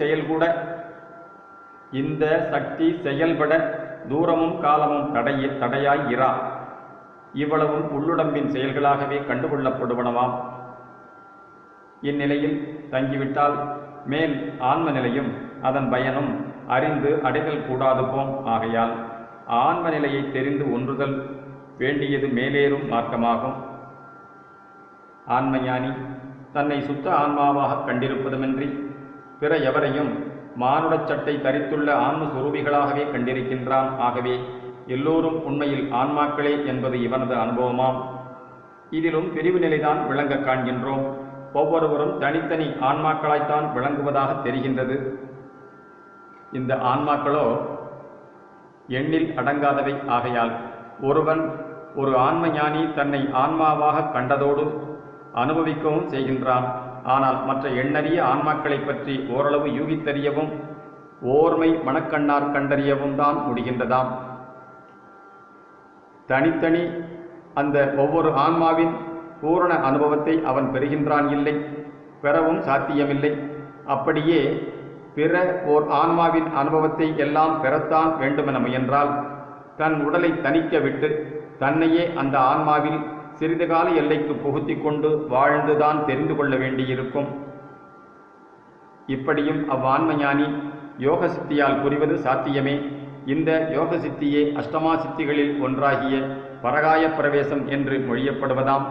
செயல்பட தூரமும் காலமும் தடையாய் இரா. இவ்வளவும் உள்ளுடம்பின் செயல்களாகவே கண்டுகொள்ளப்படுவனவாம். இந்நிலையில் தங்கிவிட்டால் மேல் ஆன்ம நிலையும் அதன் பயனும் அறிந்து அடைதல் கூடாது போம். ஆகையால் ஆன்ம நிலையை தெரிந்து ஒன்றுதல் வேண்டியது மேலேறும் மார்க்கமாகும். ஆன்மஞானி தன்னை சுத்த ஆன்மாவாக கண்டிருப்பதுமின்றி பிற எவரையும் மானுடச் சட்டை தரித்துள்ள ஆன்மஸ்வரூபிகளாகவே கண்டிருக்கின்றான். ஆகவே எல்லோரும் உண்மையில் ஆன்மாக்களே என்பது இவனது அனுபவமாம். இதிலும் பிரிவு நிலைதான் விளங்க காண்கின்றோம். ஒவ்வொருவரும் தனித்தனி ஆன்மாக்களாய்த்தான் விளங்குவதாக தெரிகின்றது. இந்த ஆன்மாக்களோ எண்ணில் அடங்காதவை. ஆகையால் ஒருவன் ஒரு ஆன்மஞானி தன்னை ஆன்மாவாக கண்டதோடு அனுபவிக்கவும் செய்கின்றான். ஆனால் மற்ற எண்ணறிய ஆன்மாக்களை பற்றி ஓரளவு யூகித்தறியவும் ஓர்மை மனக்கண்ணார் கண்டறியவும் தான் முடிகின்றதாம். தனித்தனி அந்த ஒவ்வொரு ஆன்மாவின் பூரண அனுபவத்தை அவன் பெறுகின்றான் இல்லை, பெறவும் சாத்தியமில்லை. அப்படியே பிற ஓர் ஆன்மாவின் அனுபவத்தை எல்லாம் பெறத்தான் வேண்டுமென முயன்றால் தன் உடலை தணிக்க விட்டு தன்னையே அந்த ஆன்மாவில் சிறிது கால எல்லைக்கு புகுத்தி கொண்டு வாழ்ந்துதான் தெரிந்து கொள்ள வேண்டியிருக்கும். இப்படியும் அவ்வான்மஞானி யோக சித்தியால் புரிவது சாத்தியமே. இந்த யோக சித்தியே அஷ்டமா சித்திகளில் ஒன்றாகிய பரகாய பிரவேசம் என்று மொழியப்படுவதாம்.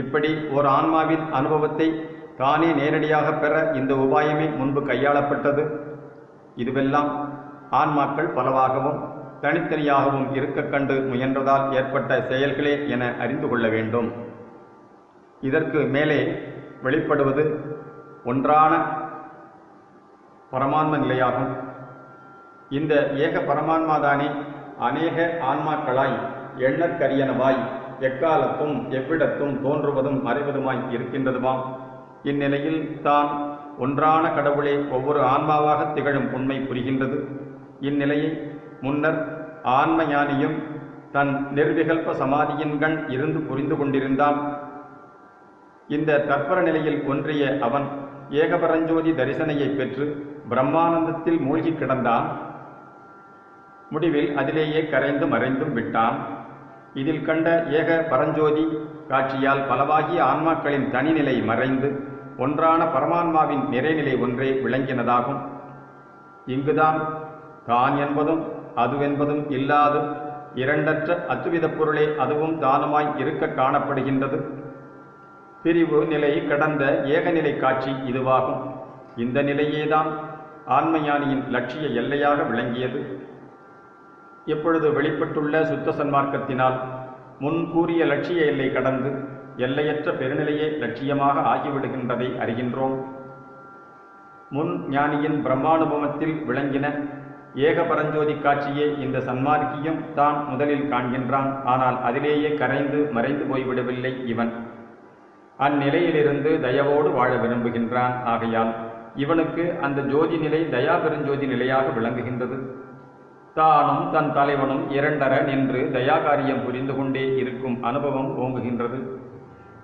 இப்படி ஓர் ஆன்மாவின் அனுபவத்தை தானே நேரடியாக பெற இந்த உபாயமே முன்பு கையாளப்பட்டது. இதுவெல்லாம் ஆன்மாக்கள் பலவாகவும் தனித்தனியாகவும் இருக்க கண்டு முயன்றதால் ஏற்பட்ட செயல்களே என அறிந்து கொள்ள வேண்டும். இதற்கு மேலே வெளிப்படுவது ஒன்றான பரமான்ம நிலையாகும். இந்த ஏக பரமான்மாதானே அநேக ஆன்மாக்களாய் எண்ணற்கரியனவாய் எக்காலத்தும் எவ்விடத்தும் தோன்றுவதும் மறைவதுமாய் இருக்கின்றதுமாம். இந்நிலையில் தான் ஒன்றான கடவுளே ஒவ்வொரு ஆன்மாவாக திகழும் உண்மை புரிகின்றது. இந்நிலையை முன்னர் ஆன்ம ஞானியும் தன் நிர்விகல்ப சமாதியின்கண் இருந்து புரிந்து கொண்டிருந்தான். இந்த தற்பர நிலையில் ஒன்றிய அவன் ஏகபரஞ்சோதி தரிசனையை பெற்று பிரம்மானந்தத்தில் மூழ்கி கிடந்தான். முடிவில் அதிலேயே கரைந்து மறைந்தும் விட்டான். இதில் கண்ட ஏக பரஞ்சோதி காட்சியால் பலவாகிய ஆன்மாக்களின் தனிநிலை மறைந்து ஒன்றான பரமான்மாவின் நிறைநிலை ஒன்றே விளங்கினதாகும். இங்குதான் தான் என்பதும் அதுவென்பதும் இல்லாது இரண்டற்ற அத்துவித பொருளே அதுவும் தானுமாய் இருக்க காணப்படுகின்றது. பிரிவு நிலை கடந்த ஏகநிலை காட்சி இதுவாகும். இந்த நிலையேதான் ஆன்மஞானியின் லட்சிய எல்லையாக விளங்கியது. எப்பொழுது வெளிப்பட்டுள்ள சுத்த சன்மார்க்கத்தினால் முன் கூறிய லட்சிய எல்லை கடந்து எல்லையற்ற பெருநிலையே லட்சியமாக ஆகிவிடுகின்றதை அறிகின்றோம். முன் ஞானியின் பிரம்மானுபவத்தில் விளங்கின ஏக பரஞ்சோதி காட்சியே இந்த சன்மார்க்கியும் தான் முதலில் காண்கின்றான். ஆனால் அதிலேயே கரைந்து மறைந்து போய்விடவில்லை இவன். அந்நிலையிலிருந்து தயவோடு வாழ விரும்புகின்றான். ஆகையால் இவனுக்கு அந்த ஜோதி நிலை தயா பெருஞ்சோதி நிலையாக விளங்குகின்றது. தானும் தன் தலைவனும் இரண்டர நின்று தயாகாரியம் புரிந்து கொண்டே இருக்கும் அனுபவம் ஓங்குகின்றது.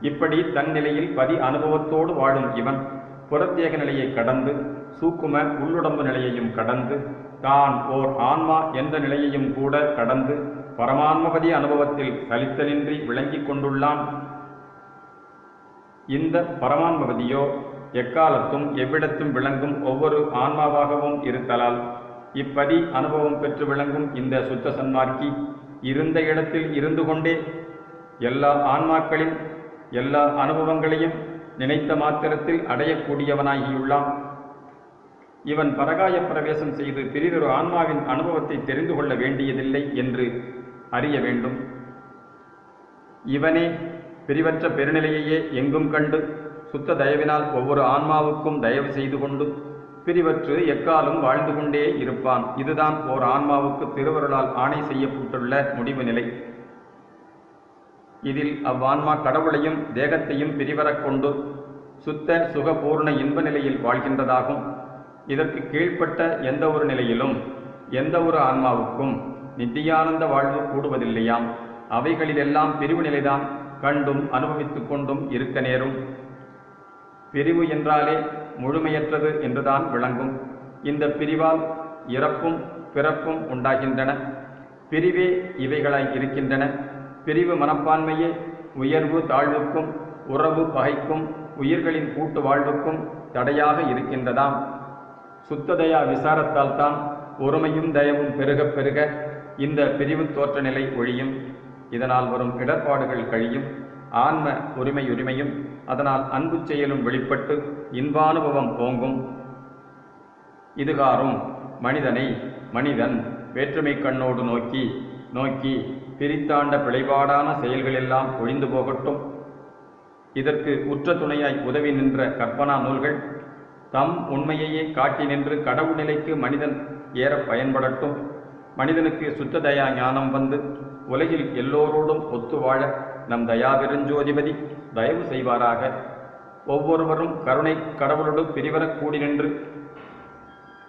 இப்படி தன் நிலையில் பதி அனுபவத்தோடு வாழும் இவன் புறத்தேக நிலையை கடந்து சூக்கும உள்ளுடம்பு நிலையையும் கடந்து தான் ஓர் ஆன்மா என்ற நிலையையும் கூட கடந்து பரமான்மபதி அனுபவத்தில் சலித்தலின்றி விளங்கிக் கொண்டுள்ளான். இந்த பரமான்மபதியோ எக்காலத்தும் எவ்விடத்தும் விளங்கும் ஒவ்வொரு ஆன்மாவாகவும் இருத்தலால் இப்படி அனுபவம் பெற்று விளங்கும் இந்த சுத்த சன்மார்க்கி இருந்த இடத்தில் இருந்து கொண்டே எல்லா ஆன்மாக்களின் எல்லா அனுபவங்களையும் நினைத்த மாத்திரத்தில் அடையக்கூடியவனாகியுள்ளான். இவன் பரகாய பிரவேசம் செய்து பிறிதொரு ஆன்மாவின் அனுபவத்தை தெரிந்து கொள்ள வேண்டியதில்லை என்று அறிய வேண்டும். இவனே பிரிவற்ற பெருநிலையையே எங்கும் கண்டு சுத்த தயவினால் ஒவ்வொரு ஆன்மாவுக்கும் தயவு செய்து கொண்டு பிரிவற்று எக்காலும் வாழ்ந்து கொண்டே இருப்பான். இதுதான் ஓர் ஆன்மாவுக்கு திருவருளால் ஆணை செய்யப்பட்டுள்ள முடிவு நிலை. இதில் அவ்வான்மா கடவுளையும் தேகத்தையும் பிரிவரக் கொண்டு சுத்த சுகபூர்ண இன்ப நிலையில் வாழ்கின்றதாகும். இதற்கு கீழ்ப்பட்ட எந்த ஒரு நிலையிலும் எந்த ஒரு ஆன்மாவுக்கும் நித்தியானந்த வாழ்வு கூடுவதில்லையாம். அவைகளிலெல்லாம் பிரிவு நிலைதான் கண்டும் அனுபவித்து கொண்டும் இருக்க நேரும். பிரிவு என்றாலே முழுமையற்றது என்றுதான் விளங்கும். இந்த பிரிவால் இறப்பும் பிறப்பும் உண்டாகின்றன. பிரிவே இவைகளாய் இருக்கின்றன. பிரிவு மனப்பான்மையே உயர்வு தாழ்வுக்கும் உறவு பகைக்கும் உயிர்களின் கூட்டு வாழ்வுக்கும் தடையாக இருக்கின்றதாம். சுத்ததயா விசாரத்தால் தான் ஒருமையும் தயவும் பெருக பெருக இந்த பிரிவு தோற்ற நிலை ஒழியும். இதனால் வரும் இடர்பாடுகள் கழியும். ஆன்ம உரிமையும் அதனால் அன்பு செயலும் வெளிப்பட்டு இன்பானுபவம் ஓங்கும். இதுகாரும் மனிதனை மனிதன் வேற்றுமை கண்ணோடு நோக்கி நோக்கி பிரித்தாண்ட பிழைபாடான செயல்களெல்லாம் ஒழிந்து போகட்டும். இதற்கு உற்ற துணையாய் உதவி நின்ற கற்பனா நூல்கள் தம் உண்மையையே காட்டி நின்று கடவுள் நிலைக்கு மனிதன் ஏற பயன்படட்டும். மனிதனுக்கு சுத்த தயா ஞானம் வந்து உலகில் எல்லோரோடும் ஒத்து வாழ நம் தயாபெருஞ்சோதிபதி தயவு செய்வாராக. ஒவ்வொருவரும் கருணை கடவுளோடு பிரிவரக் கூடி நின்று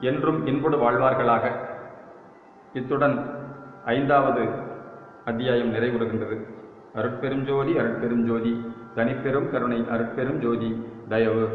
என்றும் இன்புடு வாழ்வார்களாக. இத்துடன் 5வது அத்தியாயம் நிறைவுறுகின்றது. அருட்பெரும் ஜோதி அருட்பெரும் ஜோதி தனிப்பெரும் கருணை அருட்பெரும் ஜோதி தயவு.